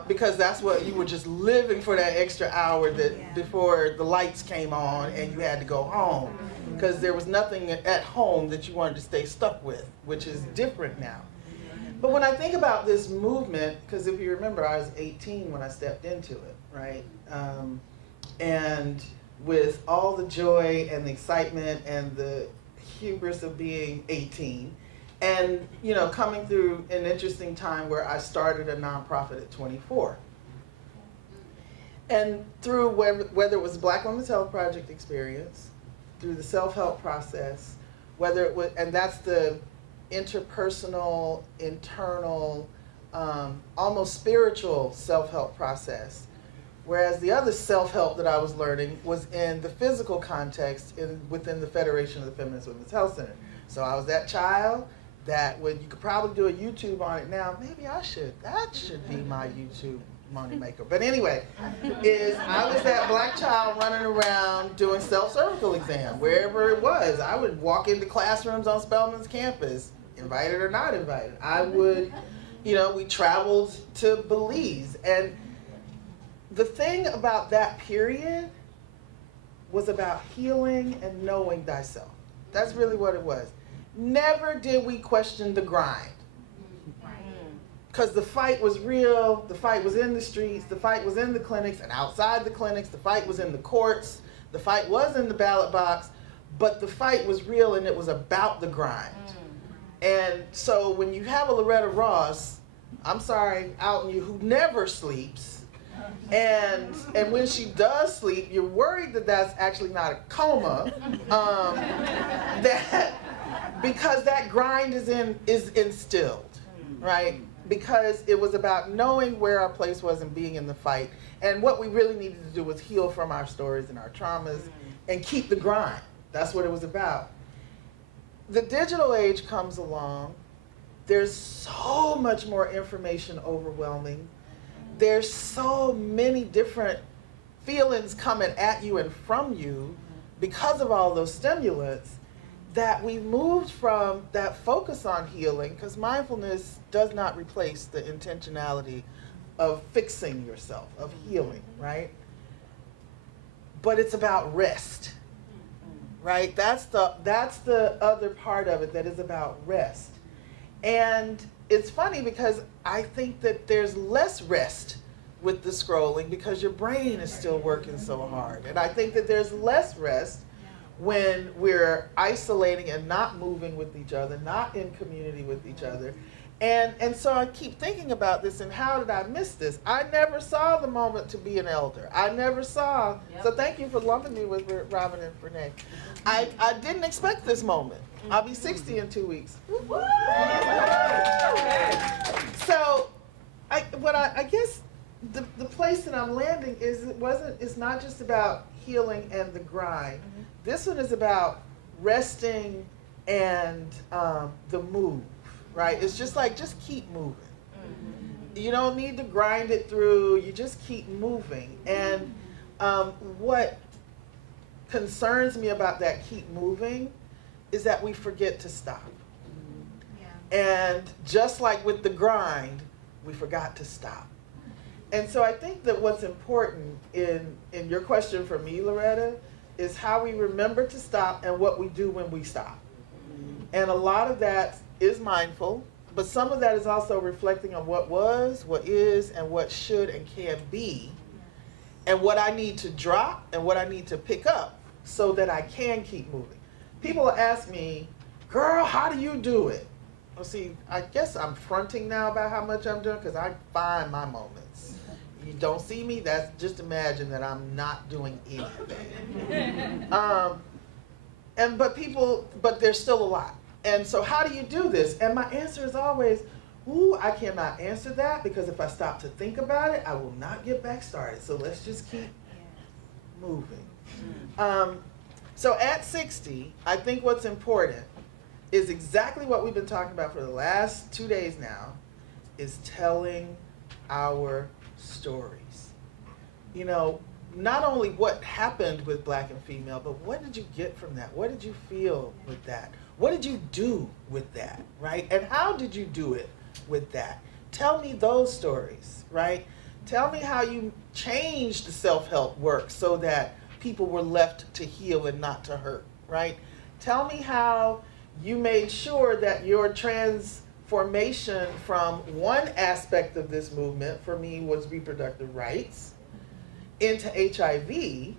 because that's what you were just living for, that extra hour that before the lights came on and you had to go home, because there was nothing at home that you wanted to stay stuck with, which is different now. But when I think about this movement, because if you remember, I was 18 when I stepped into it, right? And with all the joy and the excitement and the hubris of being 18, and you know, coming through an interesting time where I started a nonprofit at 24. And through whether it was Black Women's Health Project experience, through the self-help process, whether it was, and that's the interpersonal, internal, almost spiritual self-help process. Whereas the other self-help that I was learning was in the physical context within the Federation of the Feminist Women's Health Center. So I was that child that when you could probably do a YouTube on it now, maybe I should, that should be my YouTube moneymaker. But anyway, I was that Black child running around doing self-cervical exam, wherever it was. I would walk into classrooms on Spelman's campus, invited or not invited. I would, you know, we traveled to Belize, and the thing about that period was about healing and knowing thyself. That's really what it was. Never did we question the grind. Because the fight was real, the fight was in the streets, the fight was in the clinics and outside the clinics, the fight was in the courts, the fight was in the ballot box, but the fight was real and it was about the grind. And so when you have a Loretta Ross, I'm sorry, out in you, who never sleeps, and when she does sleep, you're worried that that's actually not a coma, because that grind is instilled, right? Because it was about knowing where our place was and being in the fight, and what we really needed to do was heal from our stories and our traumas and keep the grind. That's what it was about. The digital age comes along. There's so much more information overwhelming. There's so many different feelings coming at you and from you because of all those stimulants, that we moved from that focus on healing, because mindfulness does not replace the intentionality of fixing yourself, of healing, right? But it's about rest, right? That's the other part of it that is about rest. And it's funny because I think that there's less rest with the scrolling because your brain is still working so hard. And I think that there's less rest when we're isolating and not moving with each other, not in community with each other. And so I keep thinking about this, and how did I miss this? I never saw the moment to be an elder. I never saw, so thank you for lumping me with Robin and Renee. I didn't expect this moment. I'll be 60 in 2 weeks. So I guess the place that I'm landing is it's not just about healing and the grind. This one is about resting and the move, right? It's just like, just keep moving. You don't need to grind it through, you just keep moving. And what concerns me about that keep moving is that we forget to stop. And just like with the grind, we forgot to stop. And so I think that what's important in your question for me, Loretta, is how we remember to stop and what we do when we stop. And a lot of that is mindful, but some of that is also reflecting on what was, what is, and what should and can be, and what I need to drop and what I need to pick up so that I can keep moving. People ask me, girl, how do you do it? Well, see, I guess I'm fronting now about how much I'm doing because I find my moments. You don't see me, that's just imagine that I'm not doing anything. But there's still a lot. And so how do you do this? And my answer is always, ooh, I cannot answer that because if I stop to think about it, I will not get back started. So let's just keep moving. So at 60, I think what's important is exactly what we've been talking about for the last 2 days now, is telling our stories. You know, not only what happened with Black and female, but what did you get from that? What did you feel with that? What did you do with that, right? And how did you do it with that? Tell me those stories, right? Tell me how you changed the self-help work so that people were left to heal and not to hurt, right? Tell me how you made sure that your transformation from one aspect of this movement, for me, was reproductive rights, into HIV,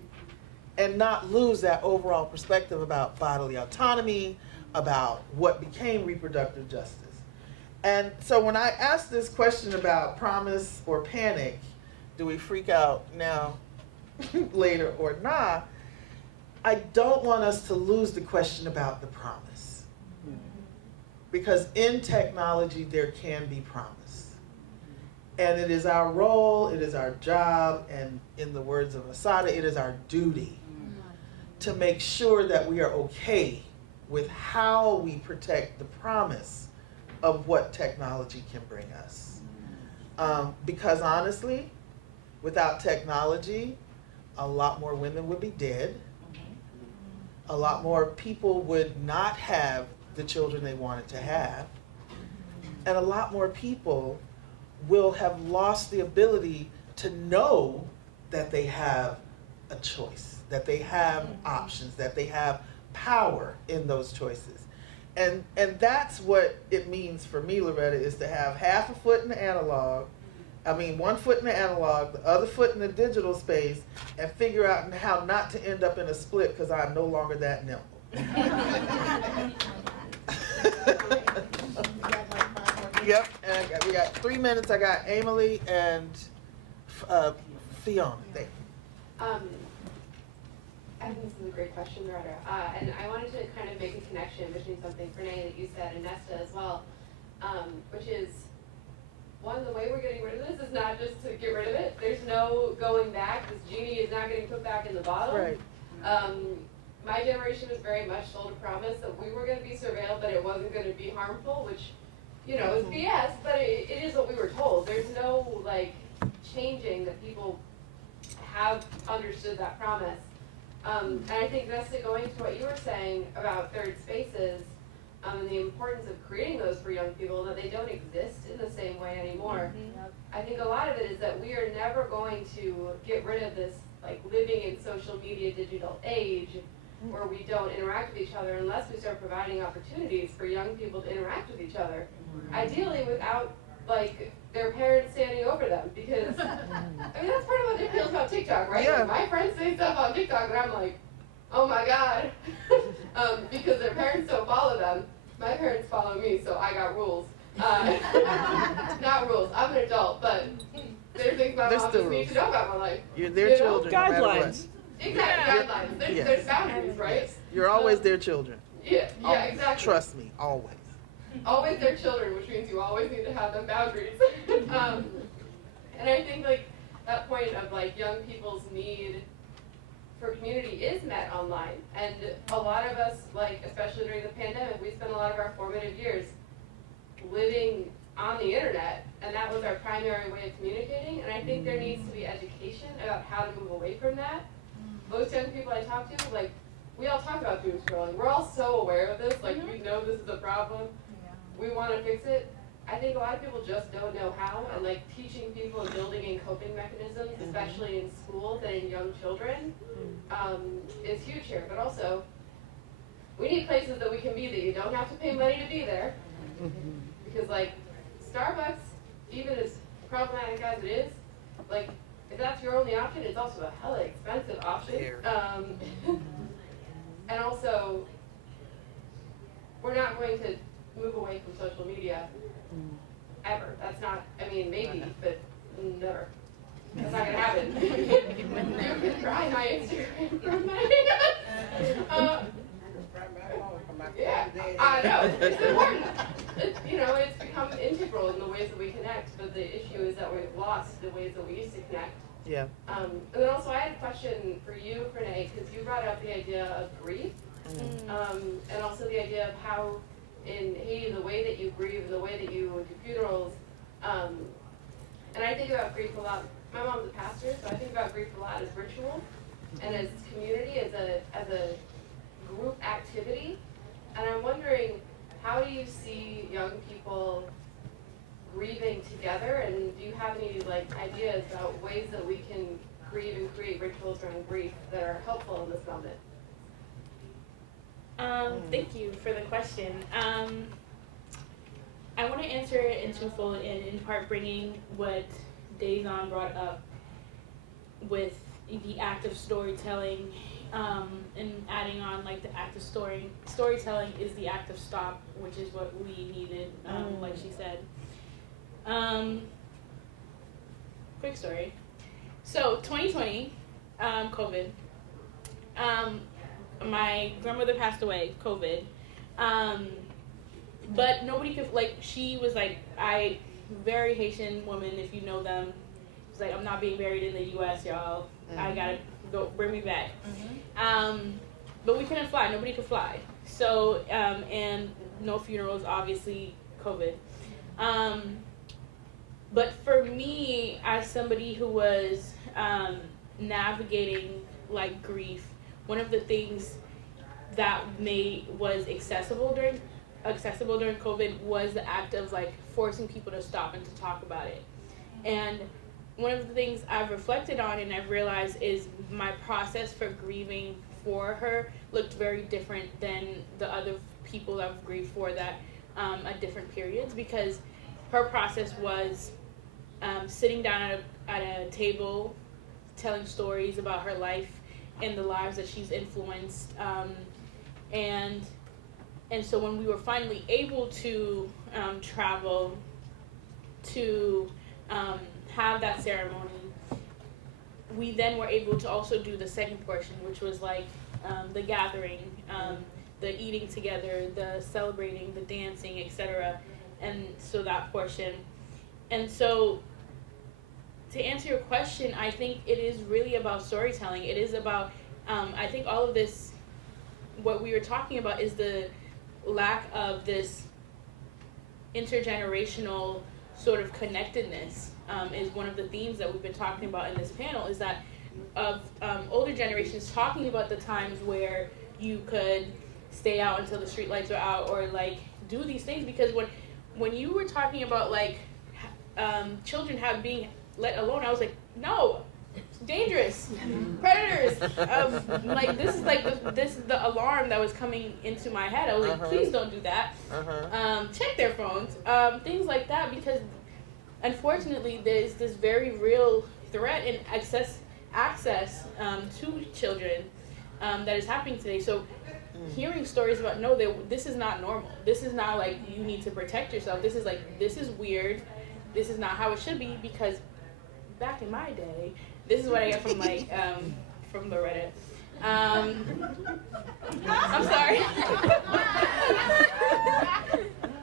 and not lose that overall perspective about bodily autonomy, about what became reproductive justice. And so when I ask this question about promise or panic, do we freak out now, later or not, I don't want us to lose the question about the promise. Because in technology, there can be promise. And it is our role, it is our job, and in the words of Asada, it is our duty to make sure that we are okay with how we protect the promise of what technology can bring us. Because honestly, without technology, a lot more women would be dead. A lot more people would not have the children they wanted to have. And a lot more people will have lost the ability to know that they have a choice, that they have options, that they have power in those choices. And that's what it means for me, Loretta, is to have half a foot in the analog, 1 foot in the analog, the other foot in the digital space, and figure out how not to end up in a split because I'm no longer that nimble. Yep, and we got 3 minutes. I got Emily and Fiona. Thank you. I think this is a great question, Loretta. And I wanted to kind of make a connection between something, Renee, that you said, and Nesta as well, which is, one, the way we're getting rid of this is not just to get rid of it. There's no going back. This genie is not getting put back in the bottle. Right. My generation was very much sold a promise that we were going to be surveilled, but it wasn't going to be harmful, which, you know, is BS, but it is what we were told. There's no, changing that people have understood that promise. And I think, Nesta, going to what you were saying about third spaces, and the importance of creating those for young people, that they don't exist in the same way anymore. I think a lot of it is that we are never going to get rid of this, living in social media digital age, where we don't interact with each other unless we start providing opportunities for young people to interact with each other. Ideally without, their parents standing over them, because, that's part of what it feels about TikTok, right? Yeah. My friends say stuff on TikTok and I'm like, oh my God, because their parents don't follow them. My parents follow me, so I got rules. Not rules, I'm an adult, but there are things my mom just needs to know about my life. You're their children, no matter what. Guidelines. Exactly, guidelines. There's boundaries, right? Yes. You're always their children. Yeah, exactly. Trust me, always. Always their children, which means you always need to have them boundaries. And I think that point of young people's need for community is met online. And a lot of us, especially during the pandemic, we spent a lot of our formative years living on the internet, and that was our primary way of communicating. And I think there needs to be education about how to move away from that. Most young people I talk to, we all talk about doom scrolling. We're all so aware of this, we know this is a problem. We want to fix it. I think a lot of people just don't know how, and teaching people and building in coping mechanisms, especially in schools and in young children, is huge here. But also, we need places that we can be that you don't have to pay money to be there. Because Starbucks, even as problematic as it is, if that's your only option, it's also a hella expensive option. And also, we're not going to move away from social media ever. That's not, maybe, but never. That's not gonna happen. You can try my Instagram from my yeah. day. I know, it's important. It's become integral in the ways that we connect, but the issue is that we've lost the ways that we used to connect. Yeah. And then also I had a question for you, Renee, because you brought up the idea of grief, and also the idea of how in Haiti, the way that you grieve and the way that you do funerals, and I think about grief a lot. My mom's a pastor, so I think about grief a lot as ritual and as community, as a group activity. And I'm wondering, how do you see young people grieving together, and do you have any ideas about ways that we can grieve and create rituals around grief that are helpful in this moment? Thank you for the question. I want to answer it in twofold, and in part bringing what Dazon brought up with the act of storytelling, and adding on the act of storytelling is the act of stop, which is what we needed, like she said. Quick story. So 2020, COVID. My grandmother passed away, COVID. But nobody could, she was very Haitian woman, if you know them. She's like, I'm not being buried in the U.S., y'all. I gotta go, bring me back. But we couldn't fly, nobody could fly. So, and no funerals, obviously, COVID. But for me, as somebody who was navigating grief, one of the things that was accessible during COVID was the act of forcing people to stop and to talk about it. And one of the things I've reflected on and I've realized is my process for grieving for her looked very different than the other people I've grieved for that at different periods, because her process was sitting down at a table, telling stories about her life and the lives that she's influenced, and so when we were finally able to travel to have that ceremony, we then were able to also do the second portion, which was the gathering, the eating together, the celebrating, the dancing, etc. And so that portion. And so to answer your question, I think it is really about storytelling. It is about, I think all of this, what we were talking about is the lack of this intergenerational sort of connectedness, is one of the themes that we've been talking about in this panel, is that of older generations talking about the times where you could stay out until the street lights are out, or do these things, because when you were talking about children being let alone, I was like, no, it's dangerous, predators. This is the alarm that was coming into my head. I was like, please don't do that. Check their phones, things like that, because unfortunately there's this very real threat and access to children that is happening today. So hearing stories about, no, this is not normal. This is not you need to protect yourself. This is weird. This is not how it should be, because back in my day, this is what I get from from Loretta. I'm sorry.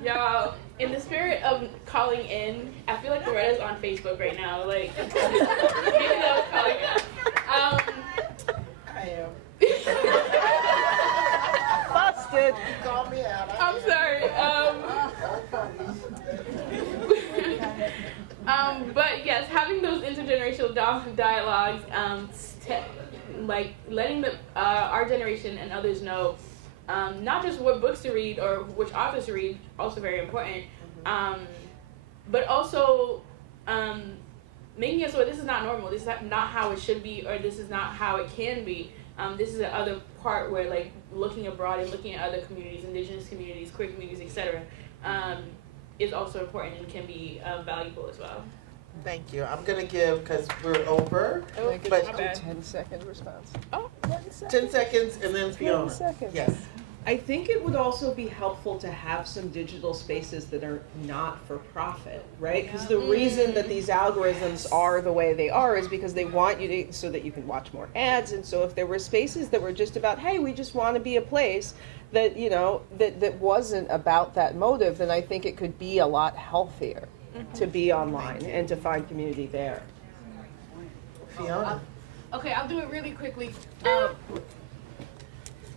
Y'all, in the spirit of calling in, I feel like Loretta's on Facebook right now. Maybe that was calling in. I am. Busted. Call me out. I'm sorry. But yes, having those intergenerational dialogues, letting our generation and others know, not just what books to read or which authors to read, also very important, but also making it so this is not normal, this is not how it should be, or this is not how it can be. This is the other part where looking abroad and looking at other communities, indigenous communities, queer communities, etc., is also important and can be valuable as well. Thank you. I'm going to give, because we're over, but 10-second response. Oh, 10 seconds. 10 seconds and then Fiona. 10 seconds. Yes. I think it would also be helpful to have some digital spaces that are not for profit, right? Because the reason that these algorithms are the way they are is because they want you to, so that you can watch more ads. And so if there were spaces that were just about, hey, we just want to be a place that, you know, that wasn't about that motive, then I think it could be a lot healthier to be online and to find community there. Fiona? Okay, I'll do it really quickly.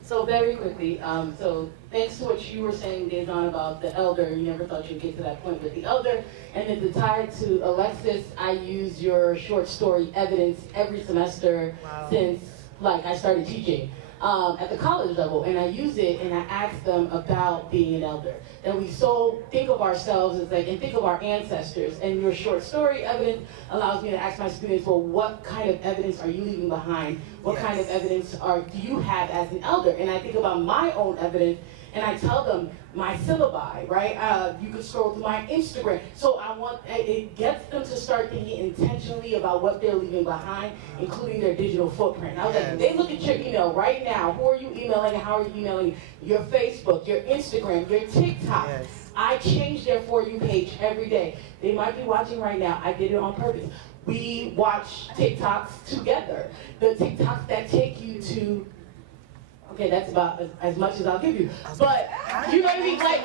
So very quickly, so thanks to what you were saying, Dazon, about the elder, you never thought you'd get to that point with the elder. And then to tie it to Alexis, I use your short story evidence every semester since like I started teaching at the college level. And I use it and I ask them about being an elder. That we so think of ourselves as like, and think of our ancestors. And your short story evidence allows me to ask my students, well, what kind of evidence are you leaving behind? What kind of evidence do you have as an elder? And I think about my own evidence, and I tell them my syllabi, right? You can scroll through my Instagram. So it gets them to start thinking intentionally about what they're leaving behind, including their digital footprint. I was like, if they look at your email right now, who are you emailing and how are you emailing? Your Facebook, your Instagram, your TikTok. Yes. I change their For You page every day. They might be watching right now. I did it on purpose. We watch TikToks together. The TikToks that take you to, okay, that's about as much as I'll give you. But you know what I mean? Like,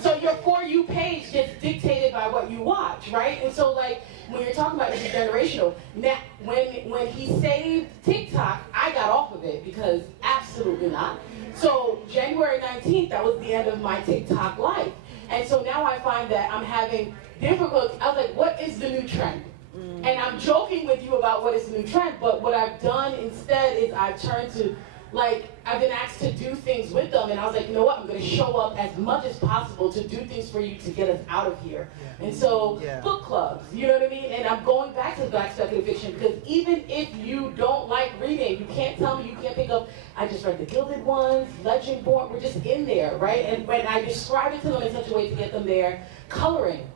so your For You page gets dictated by what you watch, right? And so like, when you're talking about this generational, now, when he saved TikTok, I got off of it because absolutely not. So January 19th, that was the end of my TikTok life. And so now I find that I'm having difficulty. I was like, what is the new trend? And I'm joking with you about what is the new trend, but what I've done instead is I've turned to, like, I've been asked to do things with them, and I was like, you know what, I'm going to show up as much as possible to do things for you to get us out of here. And so, book clubs, you know what I mean? And I'm going back to Black speculative fiction, because even if you don't like reading, you can't tell me you can't pick up, I just read the Gilded Ones, Legendborn, we're just in there, right? And when I describe it to them in such a way to get them there, coloring,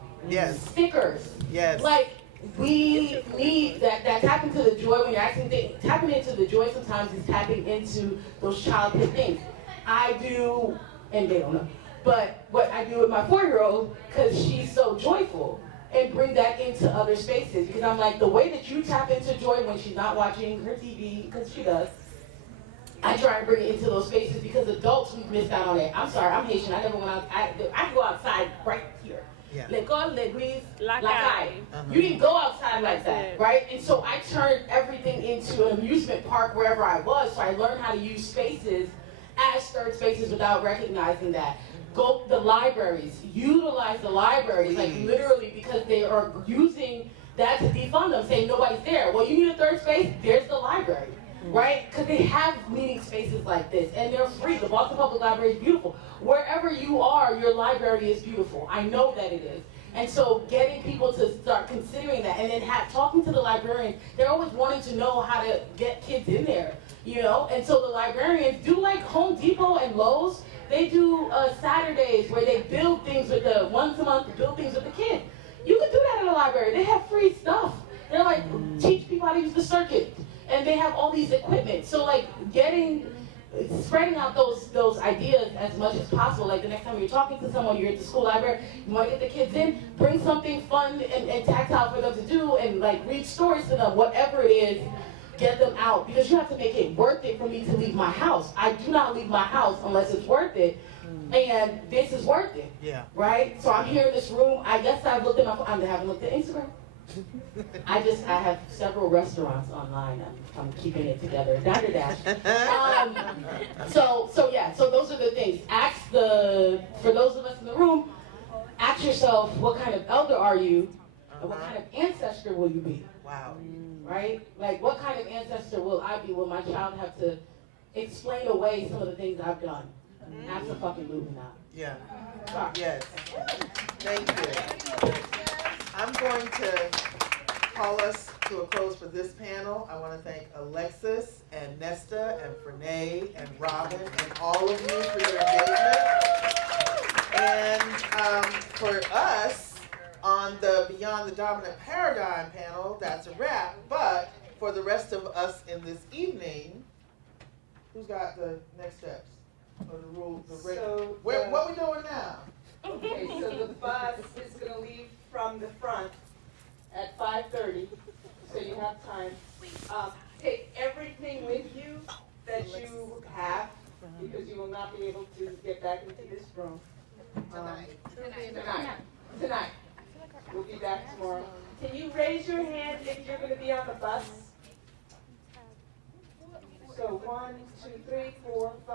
stickers, like, we need that tap into the joy when you're asking things. Tapping into the joy sometimes is tapping into those childhood things. I do, and they don't know, but what I do with my 4-year-old, because she's so joyful, and bring that into other spaces. Because I'm like, the way that you tap into joy when she's not watching her TV, because she does, I try to bring it into those spaces because adults, we've missed out on it. I'm sorry, I'm Haitian, I never went out, I go outside right here. L'école, l'église, la caille. You didn't go outside like that, right? And so I turned everything into an amusement park wherever I was, so I learned how to use spaces as third spaces without recognizing that. Go to the libraries, utilize the libraries, like literally, because they are using that to defund them, saying nobody's there. Well, you need a third space, there's the library. Right? Because they have meeting spaces like this, and they're free. The Boston Public Library is beautiful. Wherever you are, your library is beautiful. I know that it is. And so getting people to start considering that, and then talking to the librarians, they're always wanting to know how to get kids in there, you know? And so the librarians do like Home Depot and Lowe's. They do Saturdays where they build things with once a month, build things with the kids. You can do that in the library. They have free stuff. They're like, teach people how to use the circuit. And they have all these equipment. So like spreading out those ideas as much as possible. Like the next time you're talking to someone, you're at the school library, you want to get the kids in, bring something fun and tactile for them to do, and like read stories to them, whatever it is, get them out. Because you have to make it worth it for me to leave my house. I do not leave my house unless it's worth it. And this is worth it. Right? So I'm here in this room. I guess I've looked at my phone. I haven't looked at Instagram. I have several restaurants online. I'm keeping it together. Dr. Dash. So those are the things. For those of us in the room, ask yourself, what kind of elder are you? And what kind of ancestor will you be? Wow. Right? Like, what kind of ancestor will I be? Will my child have to explain away some of the things I've done? Absolutely not. Yeah. Yes. Thank you. I'm going to call us to a close for this panel. I want to thank Alexis and Nesta and Frenay and Robin and all of you for your engagement. And for us on the Beyond the Dominant Paradigm panel, that's a wrap. But for the rest of us in this evening, who's got the next steps? Or the rule, So, what we doing now? okay, so the bus is gonna leave from the front At 5:30. so you have time. Take everything with you that you have, because you will not be able to get back into this room. Tonight. We'll be back tomorrow. Can you raise your hand if you're gonna be on the bus? So 1, 2, 3, 4, 5.